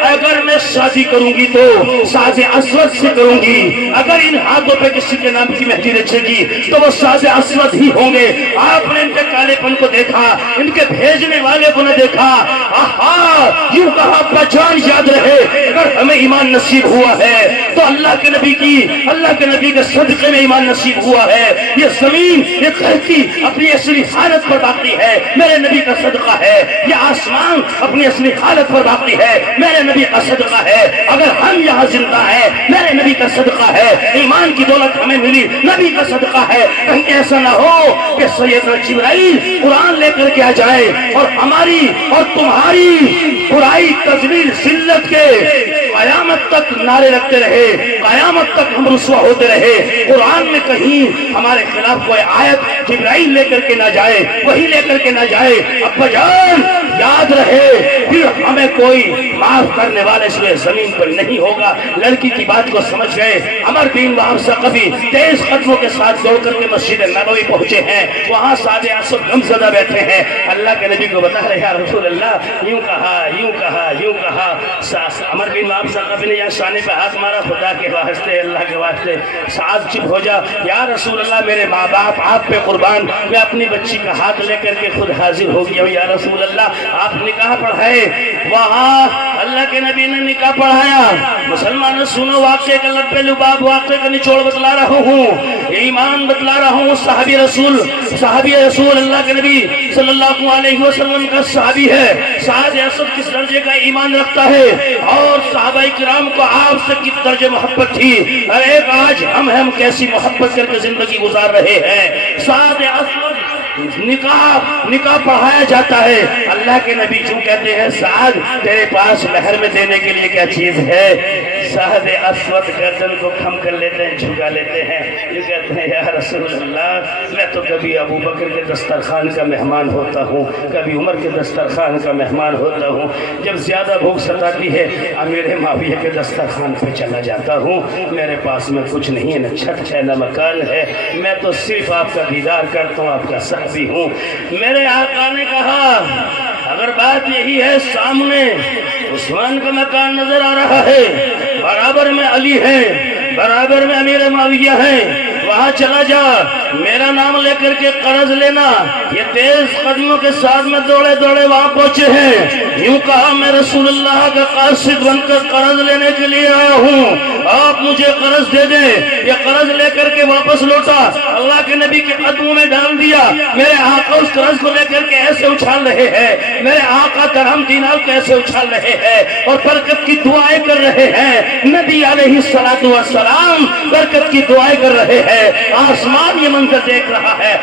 اگر میں شادی کروں گی تو ساز اسود سے کروں گی، اگر ان ہاتھوں پہ کسی کے نام کی مہندی رچے گی تو وہ ساز اسود ہی ہوں گے۔ آپ نے ان کے کالے پن کو دیکھا، ان کے بھیجنے والے کو نہ دیکھا، آہا یوں کہا ابا جان یاد رہے اگر ہمیں ایمان نصیب ہوا ہے تو اللہ کے نبی کے صدقے میں ایمان نصیب ہوا ہے۔ یہ زمین یہ دھرتی اپنی اصلی حالت پر باقی ہے، میرے نبی کا صدقہ ہے۔ یہ آسمان اپنی اصلی حالت پر باقی ہے، میرے نبی کا صدقہ ہے۔ اگر ہم یہاں زندہ ہیں میرے نبی کا صدقہ ہے، ایمان کی دولت ہمیں ملی نبی کا صدقہ ہے۔ کہیں ایسا نہ ہو کہ سیدنا جبرائیل قرآن لے کر کے آ جائے اور ہماری اور تمہاری برائی تذلیل ذلت کے قیامت تک نعرے رکھتے رہے، قیامت تک ہم رسوا ہوتے رہے۔ قرآن میں کہیں ہمارے خلاف کوئی آیت جبرائیل لے کر کے نہ جائے، وہی لے کر کے نہ جائے۔ ابا جان یاد رہے پھر ہمیں کوئی معاف کرنے والے اس زمین پر نہیں ہوگا۔ لڑکی کی بات کو سمجھ گئے۔ عمر بن وہب ثقفی تیز قدموں کے ساتھ دوڑ کر کے مسجد نبوی پہنچے ہیں، وہاں سعد اسود غمزدہ بیٹھے ہیں۔ اللہ کے نبی کو بتا رہے یا رسول اللہ یوں کہا یوں کہا یوں کہا۔ عمر بن وہب ثقفی نے یا شانے پہ ہاتھ مارا، خدا کے واسطے اللہ کے واسطے سعد چپ ہو جا، یا رسول اللہ میرے ماں باپ آپ پہ قربان، میں اپنی بچی کا ہاتھ لے کر کے خود حاضر ہو گیا ہوں یا رسول اللہ۔ آپ نکاح پڑھائے، وہاں اللہ کے نبی نے نکاح پڑھایا۔ مسلمانوں سنو واقعے کا لب پہ لباب، واقعے کا نچوڑ بتلا رہا ہوں، ایمان بتلا رہا ہوں۔ صحابی رسول اللہ کے نبی صلی اللہ علیہ وسلم کا صحابی ہے، سعد اسود کس درجے کا ایمان رکھتا ہے اور صحابہ کرام کو آپ سے کس درجے محبت تھی، اور ایک آج ہم کیسی محبت کر کے زندگی گزار رہے ہیں۔ سعد اسود نکاح پڑھایا جاتا ہے۔ اللہ کے نبی جو کہتے ہیں سعد تیرے پاس مہر میں دینے کے لیے کیا چیز ہے؟ سعد اسود گردن کو خم کر لیتے ہیں، جھکا لیتے ہیں، یہ کہتے ہیں یا رسول اللہ میں تو کبھی ابو بکر کے دسترخوان کا مہمان ہوتا ہوں، کبھی عمر کے دسترخوان کا مہمان ہوتا ہوں، جب زیادہ بھوک ستاتی ہے امیر معاویہ کے دسترخوان پہ چلا جاتا ہوں، میرے پاس میں کچھ نہیں ہے، نہ چھت ہے نہ مکان ہے، میں تو صرف آپ کا دیدار کرتا ہوں، آپ کا صحابی ہوں۔ میرے آقا نے کہا اگر بات یہی ہے سامنے عثمان کا مکان نظر آ رہا ہے، برابر میں علی ہے، برابر میں امیر معاویہ ہیں، وہاں چلا جا، میرا نام لے کر کے قرض لینا۔ یہ تیز قدموں کے ساتھ میں دوڑے دوڑے وہاں پہنچے ہیں، یوں کہا میں رسول اللہ کا قاصد بن کر قرض لینے کے لیے آیا ہوں، آپ مجھے قرض دے دیں۔ یہ قرض لے کر کے واپس لوٹا، اللہ کے نبی کے قدموں میں ڈال دیا۔ میرے آقا اس قرض کو لے کر کے ایسے اچھال رہے ہیں، میرے آقا درہم دینار کو ایسے اچھال رہے ہیں اور برکت کی دعائیں کر رہے ہیں۔ نبی علیہ السلام برکت کی دعائیں کر رہے ہیں، آسمان یہ منظر دیکھ رہا ہے،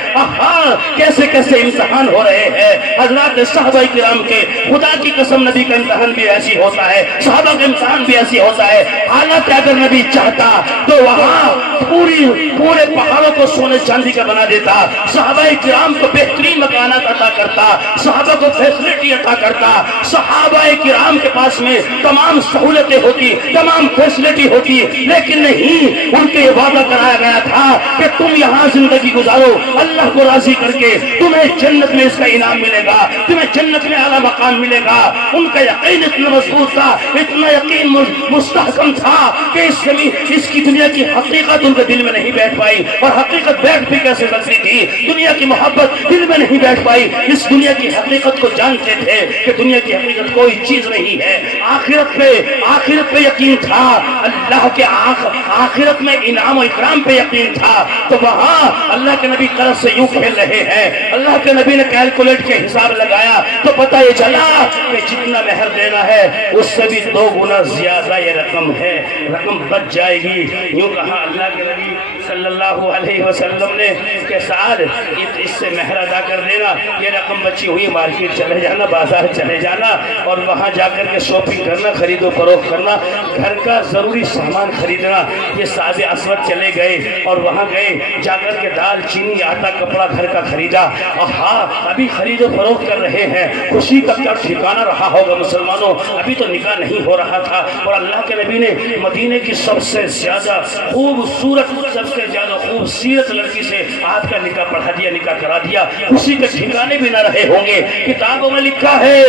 کیسے کیسے امتحان ہو رہے ہیں۔ حضرات صحابہ کرام کے خدا کی قسم نبی کا امتحان بھی ایسی ہوتا ہے، صحابہ کا امتحان بھی ایسی ہوتا ہے۔ حالانکہ اگر نبی چاہتا تو وہاں پورے پہاڑوں کو سونے چاندی کا بنا دیتا، صحابہ کرام کو بہترین مکانات عطا کرتا، صحابہ کو فیسلٹی عطا کرتا، صحابہ کرام کے پاس میں تمام سہولتیں ہوتی، تمام فیسلٹی ہوتی، لیکن نہیں، ان کے وعدہ کرایا گیا تھا کہ تم یہاں زندگی گزارو اللہ کو راضی کر کے، تمہیں جنت میں اس کا انعام ملے گا، تمہیں جنت میں اعلیٰ مقام ملے گا۔ ان کا یقین اتنا مضبوط تھا، اتنا یقین مستحکم تھا کہ اس کی دنیا کی حقیقت ان کے دل میں نہیں بیٹھ پائی، اور حقیقت بیٹھ بھی کیسے سکتی تھی؟ دنیا کی محبت دل میں نہیں بیٹھ پائی، اس دنیا کی حقیقت کو جانتے تھے کہ دنیا کی حقیقت کوئی چیز نہیں ہے، آخرت پہ یقین تھا، اللہ کے آخرت میں انعام و اکرام پہ یقین تھا۔ تو وہاں اللہ کے نبی قرض سے یوں کھیل رہے ہیں، اللہ کے نبی نے کیلکولیٹ کے حساب لگایا تو پتہ یہ چلا کہ جتنا مہر دینا ہے اس سے بھی 2 گنا زیادہ یہ رقم ہے، رقم بچ جائے گی۔ یوں کہا اللہ کے نبی صلی اللہ علیہ وسلم نے کہ سعد اس سے مہر ادا کر دینا، یہ رقم بچی ہوئی، مارکیٹ چلے جانا، بازار چلے جانا اور وہاں جا کر کے شاپنگ کرنا، خرید و فروخت کرنا، گھر کا ضروری سامان خریدنا۔ یہ سعد اسود چلے گئے اور وہاں گئے، جا کر کے دال چینی آٹا کپڑا گھر کا خریدا، ابھی خرید و فروخت کر رہے ہیں۔ خوشی کا کیا ٹھکانہ رہا ہوگا مسلمانوں، ابھی تو نکاح نہیں ہو رہا تھا، اور اللہ کے نبی نے مدینے کی سب سے زیادہ خوبصورت، سب سے سے زیادہ خوبصورت لڑکی سے آپ کا نکاح پڑھا دیا، نکاح کرا دیا، اسی کے ٹھکانے بھی نہ رہے ہوں گے۔ کتابوں میں لکھا ہے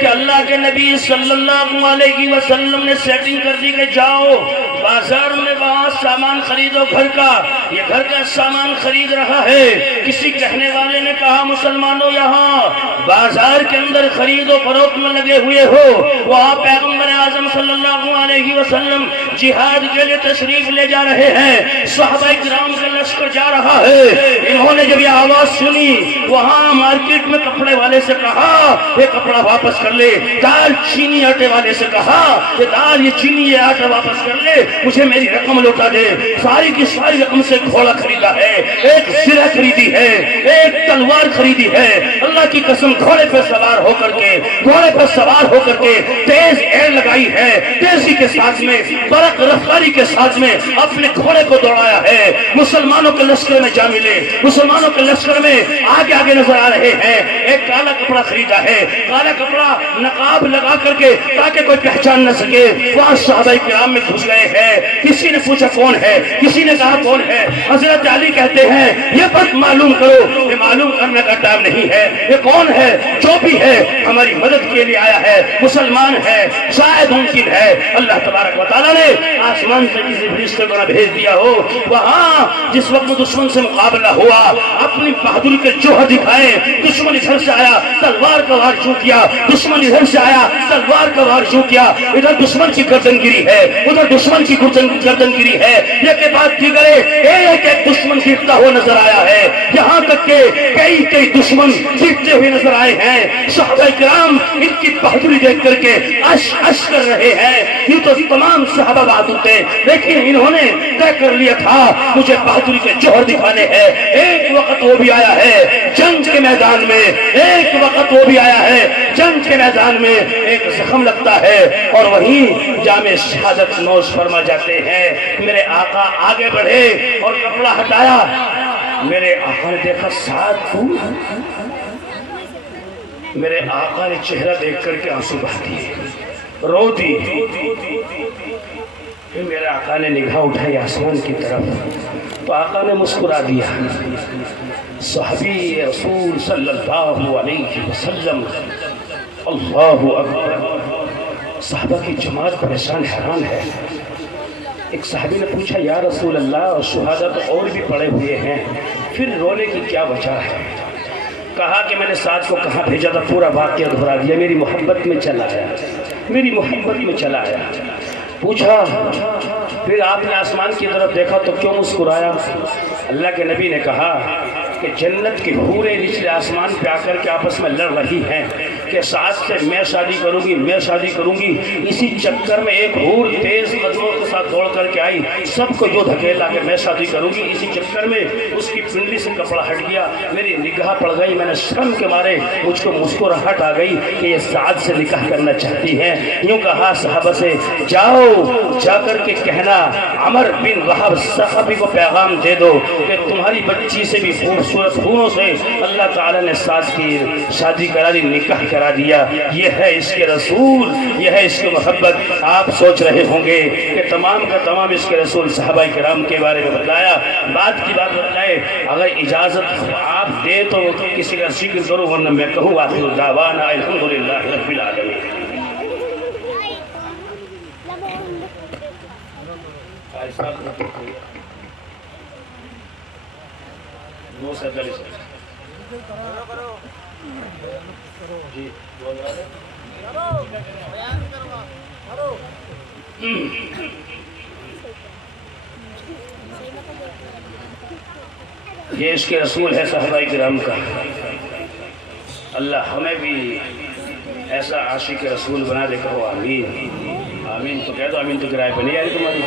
کہ اللہ کے نبی صلی اللہ علیہ وسلم نے سیٹنگ کر دی کہ جاؤ بازار میں وہاں سامان خریدو گھر کا، یہ گھر کا سامان خرید رہا ہے۔ کسی کہنے والے نے کہا مسلمانوں یہاں بازار کے اندر خرید و فروخت میں لگے ہوئے ہو، وہاں پیغمبر اعظم صلی اللہ علیہ وسلم جہاد کے لیے تشریف لے جا رہے ہیں، صحابہ کرام کا لشکر جا رہا ہے۔ انہوں نے جب یہ آواز سنی وہاں مارکیٹ میں کپڑے والے سے کہا یہ کپڑا واپس کر لے، دال چینی آٹے والے سے کہا یہ دال یہ چینی یہ آٹا واپس کر لے، مجھے میری رقم لوٹا دے۔ ساری کی ساری رقم سے گھوڑا خریدا ہے، ایک زرہ خریدی ہے، ایک تلوار خریدی ہے۔ اللہ کی قسم گھوڑے پہ سوار ہو کر کے تیز ایڑ لگائی ہے، تیزی کے ساتھ میں برق رفتاری کے ساتھ میں اپنے گھوڑے کو دوڑایا ہے۔ مسلمانوں کے لشکر میں جا ملے، مسلمانوں کے لشکر میں آگے آگے نظر آ رہے ہیں۔ ایک کالا کپڑا خریدا ہے، کالا کپڑا نقاب لگا کر کے تاکہ کوئی پہچان نہ سکے، وہاں صحابہ کرام میں گھس گئے ہیں۔ کسی نے پوچھا کون ہے، کسی نے کہا کون ہے، حضرت علی کہتے ہیں یہ بات معلوم کرو، یہ معلوم کرنے کا ٹائم نہیں ہے، یہ کون ہے، جو بھی ہے ہماری مدد کے لیے آیا ہے، مسلمان ہے، شاید ممکن ہے اللہ تبارک و تعالیٰ نے آسمان سے کسی فرشتے کو نہ بھیج دیا ہو۔ وہاں جس وقت دشمن سے مقابلہ ہوا اپنی بہادری کے جوہر دکھائے، دشمن ادھر سے آیا تلوار کا وار شروع کیا، دشمن ادھر سے آیا تلوار کا وار شروع کیا، ادھر دشمن کی گردن گری ہے، ادھر دشمن کی گردن گری ہے، یہ کے بعد دیگرے ایک ایک دشمن گرتا ہوا نظر آیا ہے، یہاں تک کہ کئی دشمن گرتے ہوئے نظر آئے ہیں۔ صحابہ کرام ان کی بہادری دیکھ کر کے اش کر رہے ہیں۔ یہ تو تمام صحابہ بہادر تھے، لیکن انہوں نے طے کر لیا تھا مجھے بہادری کے جوہر دکھانے ہیں۔ ایک وقت وہ بھی آیا ہے جنگ کے میدان میں، ایک وقت وہ بھی آیا ہے جنگ کے میدان میں، ایک زخم لگتا ہے اور وہیں جامِ شہادت نوش فرما جاتے ہیں۔ میرے آقا آگے بڑھے اور کپڑا ہٹایا، میرے آقا نے دیکھا 7 پھول، میرے آقا نے چہرہ دیکھ کر کے آنسو بہا دیے، رو دی۔ پھر میرے آقا نے نگاہ اٹھائی آسمان کی طرف تو آقا نے مسکرا دیا۔ صحابی رسول صلی اللہ علیہ وسلم، اللہ اکبر، صحابہ کی جماعت پریشان حیران ہے۔ ایک صحابی نے پوچھا یا رسول اللہ اور شہادہ تو اور بھی پڑے ہوئے ہیں، پھر رونے کی کیا وجہ ہے؟ کہا کہ میں نے ساتھ کو کہاں بھیجا تھا، پورا واقعہ دہرا دیا، میری محبت میں چلا آیا، میری محبت میں چلا آیا۔ پوچھا پھر آپ نے آسمان کی طرف دیکھا تو کیوں مسکرایا؟ اللہ کے نبی نے کہا کہ جنت کی حوریں نچلے آسمان پہ آ کر کے آپس میں لڑ رہی ہیں کہ سعد سے میں شادی کروں گی، میں شادی کروں گی۔ اسی چکر میں ایک حور تیز قدموں کے ساتھ دوڑ کر کے آئی، سب کو جو دھکیلا کہ میں شادی کروں گی۔ اسی چکر میں اس کی پنڈلی سے کپڑا ہٹ گیا، میری نگاہ پڑ گئی، میں نے شرم کے مارے مجھ کو مسکراہٹ آ گئی کہ یہ سعد سے نکاح کرنا چاہتی ہیں۔ یوں کہا صحابہ سے جاؤ جا کر کے کہنا عمر بن وہب صحابی کو پیغام دے دو کہ تمہاری بچی سے بھی خوبصورت خونوں سے اللہ تعالیٰ نے سعد کی شادی کرا دی، نکاح کرا دیا۔ یہ ہے اس کے رسول، یہ ہے اس کی محبت۔ آپ سوچ رہے ہوں گے کہ تمام کا تمام اس کے رسول صحابہ کرام کے بارے میں بتایا، بات کی بات بتائے، اگر اجازت آپ دے تو کسی کا ذکر کروں، ورنہ میں کہوں آخر دعوانا الحمدللہ رب العالمین۔ یہ اس کے رسول ہے صحابہ کرام کا۔ اللہ ہمیں بھی ایسا عاشق رسول بنا دے، کہو آمین۔ آمین تو کہہ دو، آمین تو کرائے پہ نہیں آئی تمہاری۔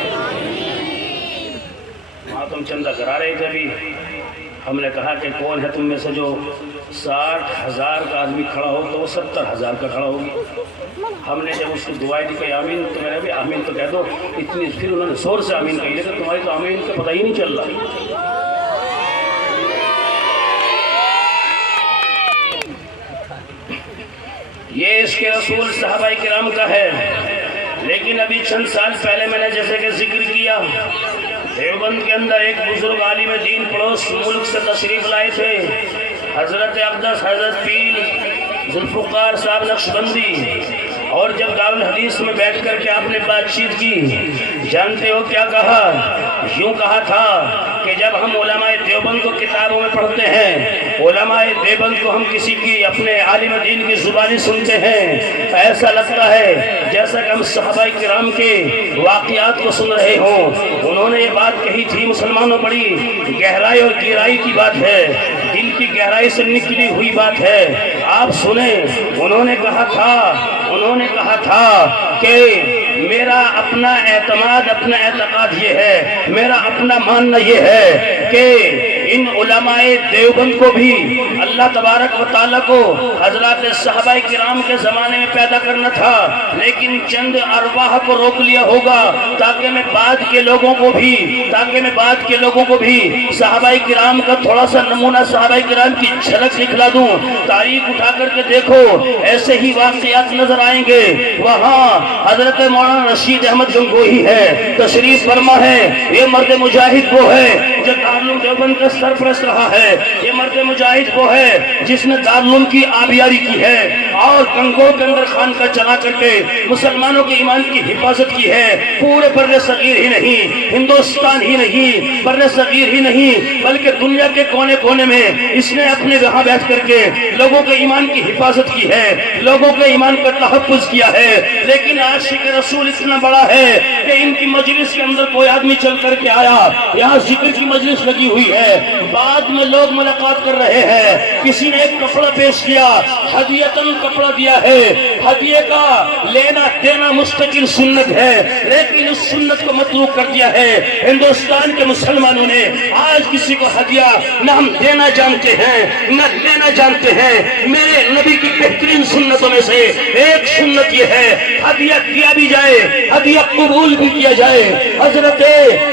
وہاں تم چندہ کرا رہے تھے ابھی، ہم نے کہا کہ کون ہے تم میں سے جو 60,000 کا آدمی کھڑا ہو تو وہ 70,000 کا کھڑا ہوگی۔ ہم نے جب اس کو دعائیں دی کہ آمین، تو میں نے بھی آمین تو کہہ دو اتنی، پھر انہوں نے زور سے آمین کہی، لیکن تمہاری تو آمین کا پتہ ہی نہیں چل رہا۔ یہ اس کے رسول صحابہ کرام کا ہے۔ لیکن ابھی چند سال پہلے میں نے جیسے کہ ذکر کیا، دیوبند کے اندر ایک بزرگ عالم دین پڑوس ملک سے تشریف لائے تھے، حضرت اقدس حضرت پیر ذوالفقار صاحب نقشبندی، اور جب دارالحدیث میں بیٹھ کر کے آپ نے بات چیت کی، جانتے ہو کیا کہا؟ یوں کہا تھا کہ جب ہم علماء دیوبند کو کتابوں میں پڑھتے ہیں، علماء دیوبند کو ہم کسی کی اپنے عالم دین کی زبانی سنتے ہیں، ایسا لگتا ہے جیسا کہ ہم صحابہ کرام کے واقعات کو سن رہے ہوں۔ انہوں نے یہ بات کہی تھی، مسلمانوں، بڑی گہرائی اور گہرائی کی بات ہے، دل کی گہرائی سے نکلی ہوئی بات ہے، آپ سنیں۔ انہوں نے کہا تھا کہ میرا اپنا اعتماد، اپنا اعتقاد یہ ہے، میرا اپنا ماننا یہ ہے کہ ان علماء دیوبند کو بھی اللہ تبارک و تعالیٰ کو حضرات صحابہ کرام کے زمانے میں پیدا کرنا تھا، لیکن چند ارواح کو روک لیا ہوگا تاکہ میں بعد کے لوگوں کو بھی صحابہ کرام کا تھوڑا سا نمونہ، صحابہ کرام کی جھلک دکھلا دوں۔ تاریخ اٹھا کر کے دیکھو، ایسے ہی واقعات نظر آئیں گے۔ وہاں حضرت مولانا رشید احمد گنگوہی ہے، تشریف فرما ہے۔ یہ مرد مجاہد وہ ہے جو دارالعلوم دیوبند کا سرپرست رہا ہے، یہ مرد مجاہد وہ ہے جس نے دارالعلوم کی آبیاری کی ہے اور گنگو کے اندر خانقاہ چلا کر کے مسلمانوں کے ایمان کی حفاظت کی ہے۔ پورے بر صغیر ہی نہیں، ہندوستان ہی نہیں، بر صغیر ہی نہیں، بلکہ دنیا کے کونے کونے میں اس نے اپنے وہاں بیٹھ کر کے لوگوں کے ایمان کی حفاظت کی ہے، لوگوں کے ایمان کا تحفظ کیا ہے۔ لیکن عاشق رسول اتنا بڑا ہے کہ ان کی مجلس کے اندر کوئی آدمی چل کر کے آیا، یہاں ذکر کی مجلس لگی ہوئی ہے، بعد میں لوگ ملاقات کر رہے ہیں، کسی نے ایک کپڑا پیش کیا، ہدیتاً کپڑا دیا ہے، ہدیے کا لینا دینا مستقل سنت ہے، لیکن اس سنت کو متروک کر دیا ہے۔ ہندوستان کے مسلمانوں نے آج کسی کو ہدیہ نہ ہم دینا جانتے ہیں نہ لینا جانتے ہیں۔ میرے نبی کی بہترین سنتوں میں سے ایک سنت یہ ہے، ہدیہ دیا بھی جائے، ہدیہ قبول بھی کیا جائے۔ حضرت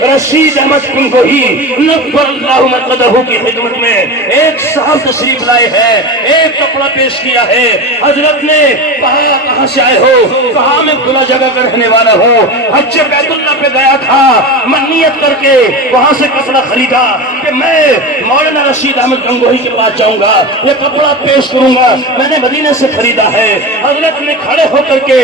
رشید احمد گنگوہی نور اللہ مرقدہ کی خدمت میں ایک صاحب تشریف لائے ہیں، ایک کپڑا پیش کیا ہے۔ حضرت نے کہا کہاں سے آئے ہو؟ کہا میں کھلا جگہ کا رہنے والا ہوں، حج بیت اللہ پہ گیا تھا، میں نیت کر کے وہاں سے کپڑا خریدا کہ میں مولانا رشید احمد گنگوہی کے پاس جاؤں گا، یہ کپڑا پیش کروں گا، میں نے مدینے سے خریدا ہے۔ حضرت نے کھڑے ہو کر کے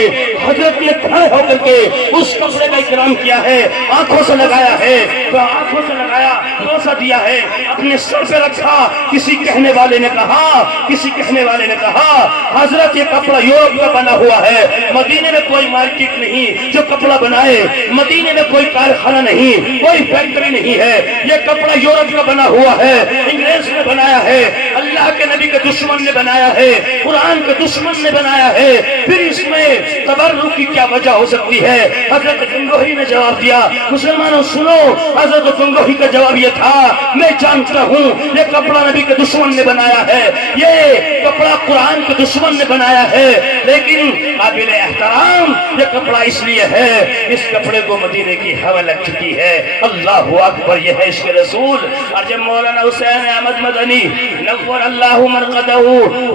اس کپڑے کا اکرام کیا ہے، آنکھوں سے لگایا ہے، تو آنکھوں سے لگایا، بوسہ دیا ہے، اپنے سر پہ رکھا۔ کسی کہنے والے نے کہا حضرت یہ کپڑا یورپ کا بنا ہوا ہے، مدینے میں کوئی مارکیٹ نہیں جو کپڑا بنائے، مدینے میں کوئی کارخانہ نہیں، کوئی فیکٹری نہیں ہے، یہ کپڑا یورپ کا بنا ہوا ہے، انگریز نے بنایا ہے، اللہ کے نبی کے دشمن نے بنایا ہے، قرآن کے دشمن نے بنایا ہے، پھر اس میں تبرک کی کیا وجہ ہو سکتی ہے؟ حضرت گنگوہی نے جواب دیا، مسلمانوں سنو، حضرت گنگوہی کا جواب یہ تھا، میں جانتا ہوں یہ کپڑا نبی کے دشمن نے بنایا ہے، یہ کپڑا قرآن کے دشمن نے بنایا ہے، لیکن قابل احترام یہ کپڑا اس لیے ہے، اس کپڑے کو مدینے کی ہوا لگ چکی ہے۔ اللہ اکبر، یہ ہے عشق رسول۔ اور جب مولانا حسین احمد مدنی نور اللہ مرقدہ،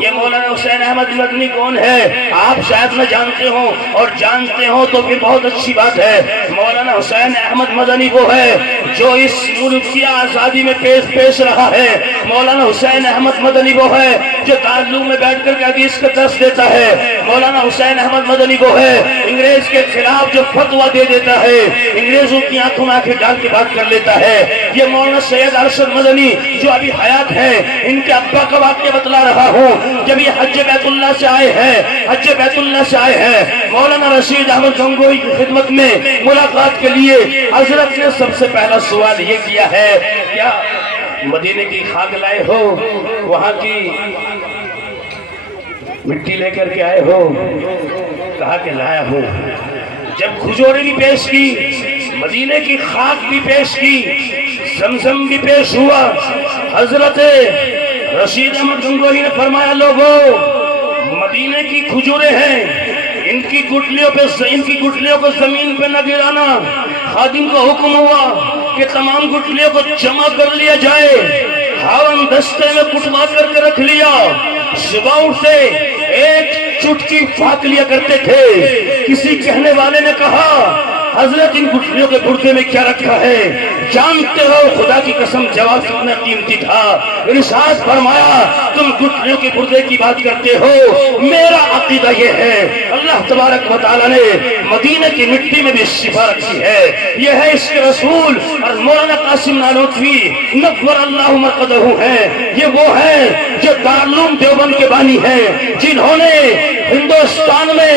یہ مولانا حسین احمد مدنی کون ہے؟ آپ شاید نہ جانتے ہوں، اور جانتے ہوں تو پھر بہت اچھی بات ہے۔ مولانا حسین احمد مدنی وہ ہے جو اس ملک کی آزادی میں پیش رہا ہے۔ مولانا حسین احمد مدنی وہ ہے جو دارالعلوم میں بیٹھ کر کے حدیث کا درس دیتا ہے۔ مولانا حسین احمد مدنی وہ ہے انگریز کے خلاف جو فتویٰ دے دیتا ہے، انگریزوں کی آنکھوں میں آنکھیں ڈال کے بات کر لیتا ہے۔ یہ مولانا سید ارشد مدنی جو ابھی حیات ہے، ان کے ابا کا واقعہ بتلا رہا ہوں۔ جب یہ حج بیت اللہ سے آئے ہیں، مولانا رشید احمد گنگوہی کی خدمت میں ملاقات کے لیے حضرت نے سب سے پہلا سوال یہ کیا ہے، کیا مدینے کی خاک لائے ہو؟ وہاں کی مٹی لے کر کے آئے ہو؟ کہا کہ لایا ہوں۔ جب کھجورے بھی پیش کی، مدینے کی خاک بھی پیش کی، زمزم بھی پیش ہوا، حضرت رشید احمد گنگوہی نے فرمایا، لوگوں مدینے کی کھجورے ہیں، ان کی گٹلیوں کو زمین پہ نہ گرانا۔ خادم کا حکم ہوا کہ تمام گٹلیوں کو جمع کر لیا جائے، ہاون دستے میں کٹوا کر کے رکھ لیا۔ صبح اٹھتے ایک چٹکی پھاک لیا کرتے تھے۔ کسی کہنے والے نے کہا حضرت ان گٹھلیوں کے گردے میں کیا رکھا ہے جانتے ہو؟ خدا کی قسم جواب کتنا قیمتی تھا۔ ارشاد فرمایا تم گٹھلیوں کے گردے کی بات کرتے ہو، میرا عقیدہ یہ ہے اللہ تبارک و تعالیٰ نے مدینہ کی مٹی میں بھی شفا رکھی ہے، یہ ہے اس کے رسول۔ اور مولانا قاسم نانوتوی نور اللہ مرقدہ ہیں، یہ وہ ہیں جو دارالعلوم دیوبند کے بانی ہیں، جنہوں نے ہندوستان میں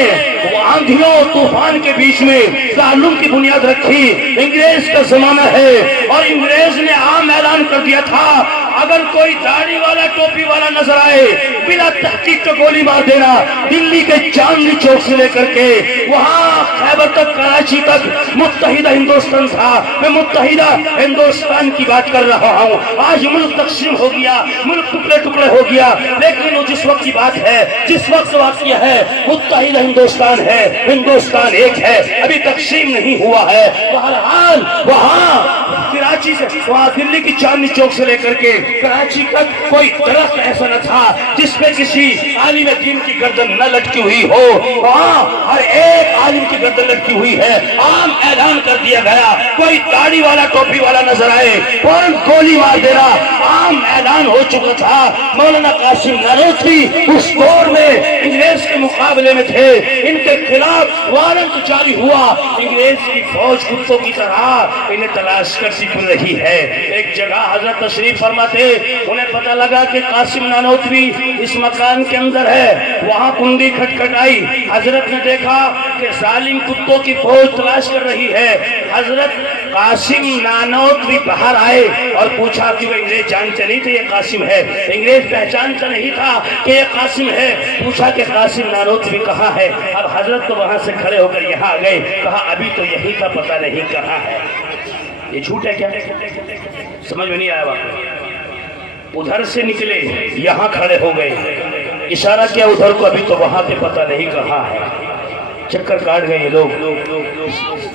آندھیوں طوفان کے بیچ میں دارالعلوم کی بنیاد رکھی۔ انگریز کا زمانہ ہے اور انگریز نے عام اعلان کر دیا تھا اگر کوئی داڑھی والا ٹوپی والا نظر آئے بلا تحقیق تو گولی مار دینا۔ دلی کے چاندنی چوک سے لے کر کے وہاں خیبر تک، کراچی تک متحدہ ہندوستان تھا۔ میں متحدہ ہندوستان کی بات کر رہا ہوں۔ آج ملک تقسیم ہو گیا، ملک ٹکڑے ٹکڑے ہو گیا، لیکن وہ جس وقت کی بات ہے، جس وقت واقعہ ہے، متحدہ ہندوستان ہے، ہندوستان ایک ہے، ابھی تقسیم نہیں ہوا ہے۔ بہرحال وہاں کراچی سے، وہاں دلی کی چاندنی چوک سے لے کر کے کراچی تک کوئی درخت ایسا نہ تھا جس پہ کسی عالم دین کی گردن نہ لٹکی ہوئی ہو۔ وہاں ہر ایک عالم کی گردن لٹکی ہوئی ہے۔ عام اعلان کر دیا گیا کوئی داڑھی والا ٹوپی والا نظر آئے فوراً گولی مار دینا، عام اعلان ہو چکا تھا۔ مولانا قاسم نانوتوی اس دور میں انگریز کے مقابلے میں تھے، ان کے خلاف وارنٹ جاری ہوا۔ انگریز کی فوج کتوں کی طرح انہیں تلاش کرتی پھر رہی ہے۔ ایک جگہ حضرت تشریف فرما تھے، انہیں پتہ لگا کہ قاسم نانوتوی اس مکان کے اندر ہے۔ وہاں کنڈی کھٹکھٹائی، حضرت نے دیکھا کہ ظالم کتوں کی فوج تلاش کر رہی ہے۔ حضرت قاسم نانوتوی باہر آئے اور پوچھا کہ وہ انگریز جانتے نہیں تھے یہ قاسم ہے، انگریز پہچانتا نہیں تھا کہ یہ قاسم ہے۔ پوچھا کہ قاسم نانوتوی کہاں ہے؟ اب حضرت تو وہاں سے کھڑے ہو کر یہاں آ گئے، کہا ابھی تو یہی کا پتہ نہیں کہاں ہے۔ یہ جھوٹ ہے کیا؟ سمجھ میں نہیں آیا بات؟ ادھر سے نکلے یہاں کھڑے ہو گئے، اشارہ کیا ادھر کو، ابھی تو وہاں پہ پتہ نہیں کہاں ہے۔ چکر کاٹ گئے یہ لوگ،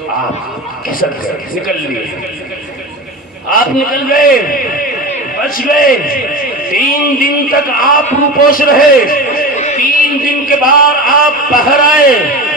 آپ کیسا نکل لیے، آپ نکل گئے، بچ گئے۔ 3 دن تک آپ روپوش رہے، 3 دن کے بعد آپ باہر آئے،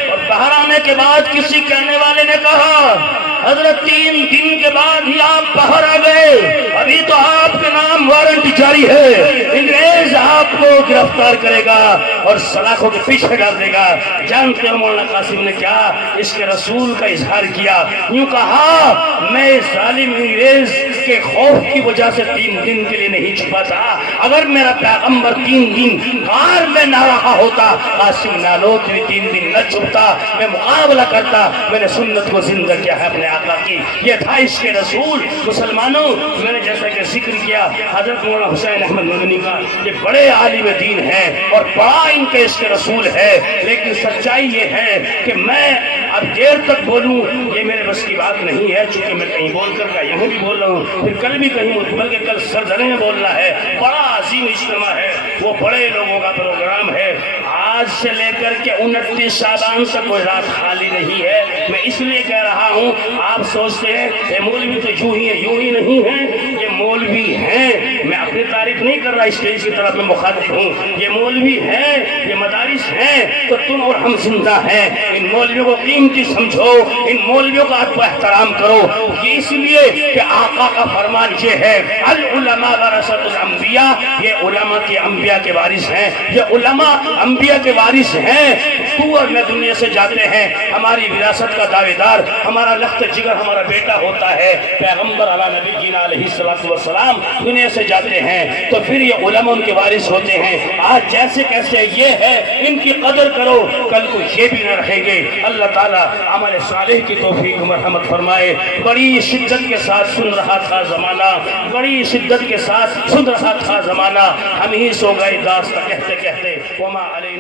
اور باہر آنے کے بعد کسی کہنے والے نے کہا حضرت 3 دن کے بعد ہی آپ باہر آ گئے، ابھی تو آپ کے نام وارنٹ جاری ہے، انگریز آپ کو گرفتار کرے گا اور سلاخوں کے پیچھے ڈال دے گا۔ جانتے ہو مولانا قاسم نے کیا؟ اس کے رسول کا اظہار کیا، یوں کہا میں ظالم انگریز کے خوف کی وجہ سے 3 دن کے لیے نہیں چھپا تھا، اگر میرا پیغمبر 3 دن غار میں نہ رہا ہوتا قاسم نانوتوی 3 دن نہ چھپتا، میں مقابلہ کرتا۔ میں نے سنت کو زندہ کیا ہے اپنے آقا کی، یہ تھا اس کے رسول۔ مسلمانوں، میں نے جیسا کہ ذکر کیا حضرت مولانا حسین احمد مدنی کا، یہ بڑے عالم دین ہیں اور بڑا ان کے اس کے رسول ہے، لیکن سچائی یہ ہے کہ میں اب دیر تک بولوں یہ میرے بس کی بات نہیں ہے، چونکہ میں کہیں بول کر کا یہاں بھی بول رہا ہوں، پھر کل بھی کہیں، بلکہ کل سرزنے میں بولنا ہے۔ بڑا عظیم اجتماع ہے، وہ بڑے لوگوں کا پروگرام ہے۔ آج سے لے کر کے 29 شعبان تک کوئی رات خالی نہیں ہے۔ میں اس لیے کہہ رہا ہوں، آپ سوچتے ہیں یہ مولوی تو یوں ہی ہے، یوں ہی نہیں ہے، یہ مولوی ہیں۔ میں اپنی تعریف نہیں کر رہا، اسٹیج کی طرف میں مخاطب ہوں، یہ مولوی ہیں، یہ مدارس ہیں، تو تم اور ہم زندہ ہیں۔ ان مولویوں کو قیمتی سمجھو، ان مولویوں کا آپ کو احترام کرو، یہ اس لیے کہ آقا کا فرمان یہ ہے العلماء ورثۃ الانبیاء، یہ علماء کے انبیاء کے وارث ہیں، یہ علماء انبیاء کے وارث ہیں۔ تو اور میں دنیا سے جاتے ہیں، ہماری وراثت کا دعوے دار ہمارا لخت جگر ہمارا بیٹا ہوتا ہے، پیغمبر علی نبینا علیہ الصلوۃ والسلام دنیا سے جاتے ہیں، تو پھر یہ علماء ان کے وارث ہوتے ہیں۔ آج جیسے کیسے یہ ہے، ان کی قدر کرو، کل کو یہ بھی نہ رہیں گے۔ اللہ تعالیٰ عمل صالح کی توفیق مرحمت فرمائے۔ بڑی شدت کے ساتھ سن رہا تھا زمانہ، بڑی شدت کے ساتھ سن رہا تھا زمانہ، ہم ہی سو گئے داستہ کہتے کہتے وما علیہ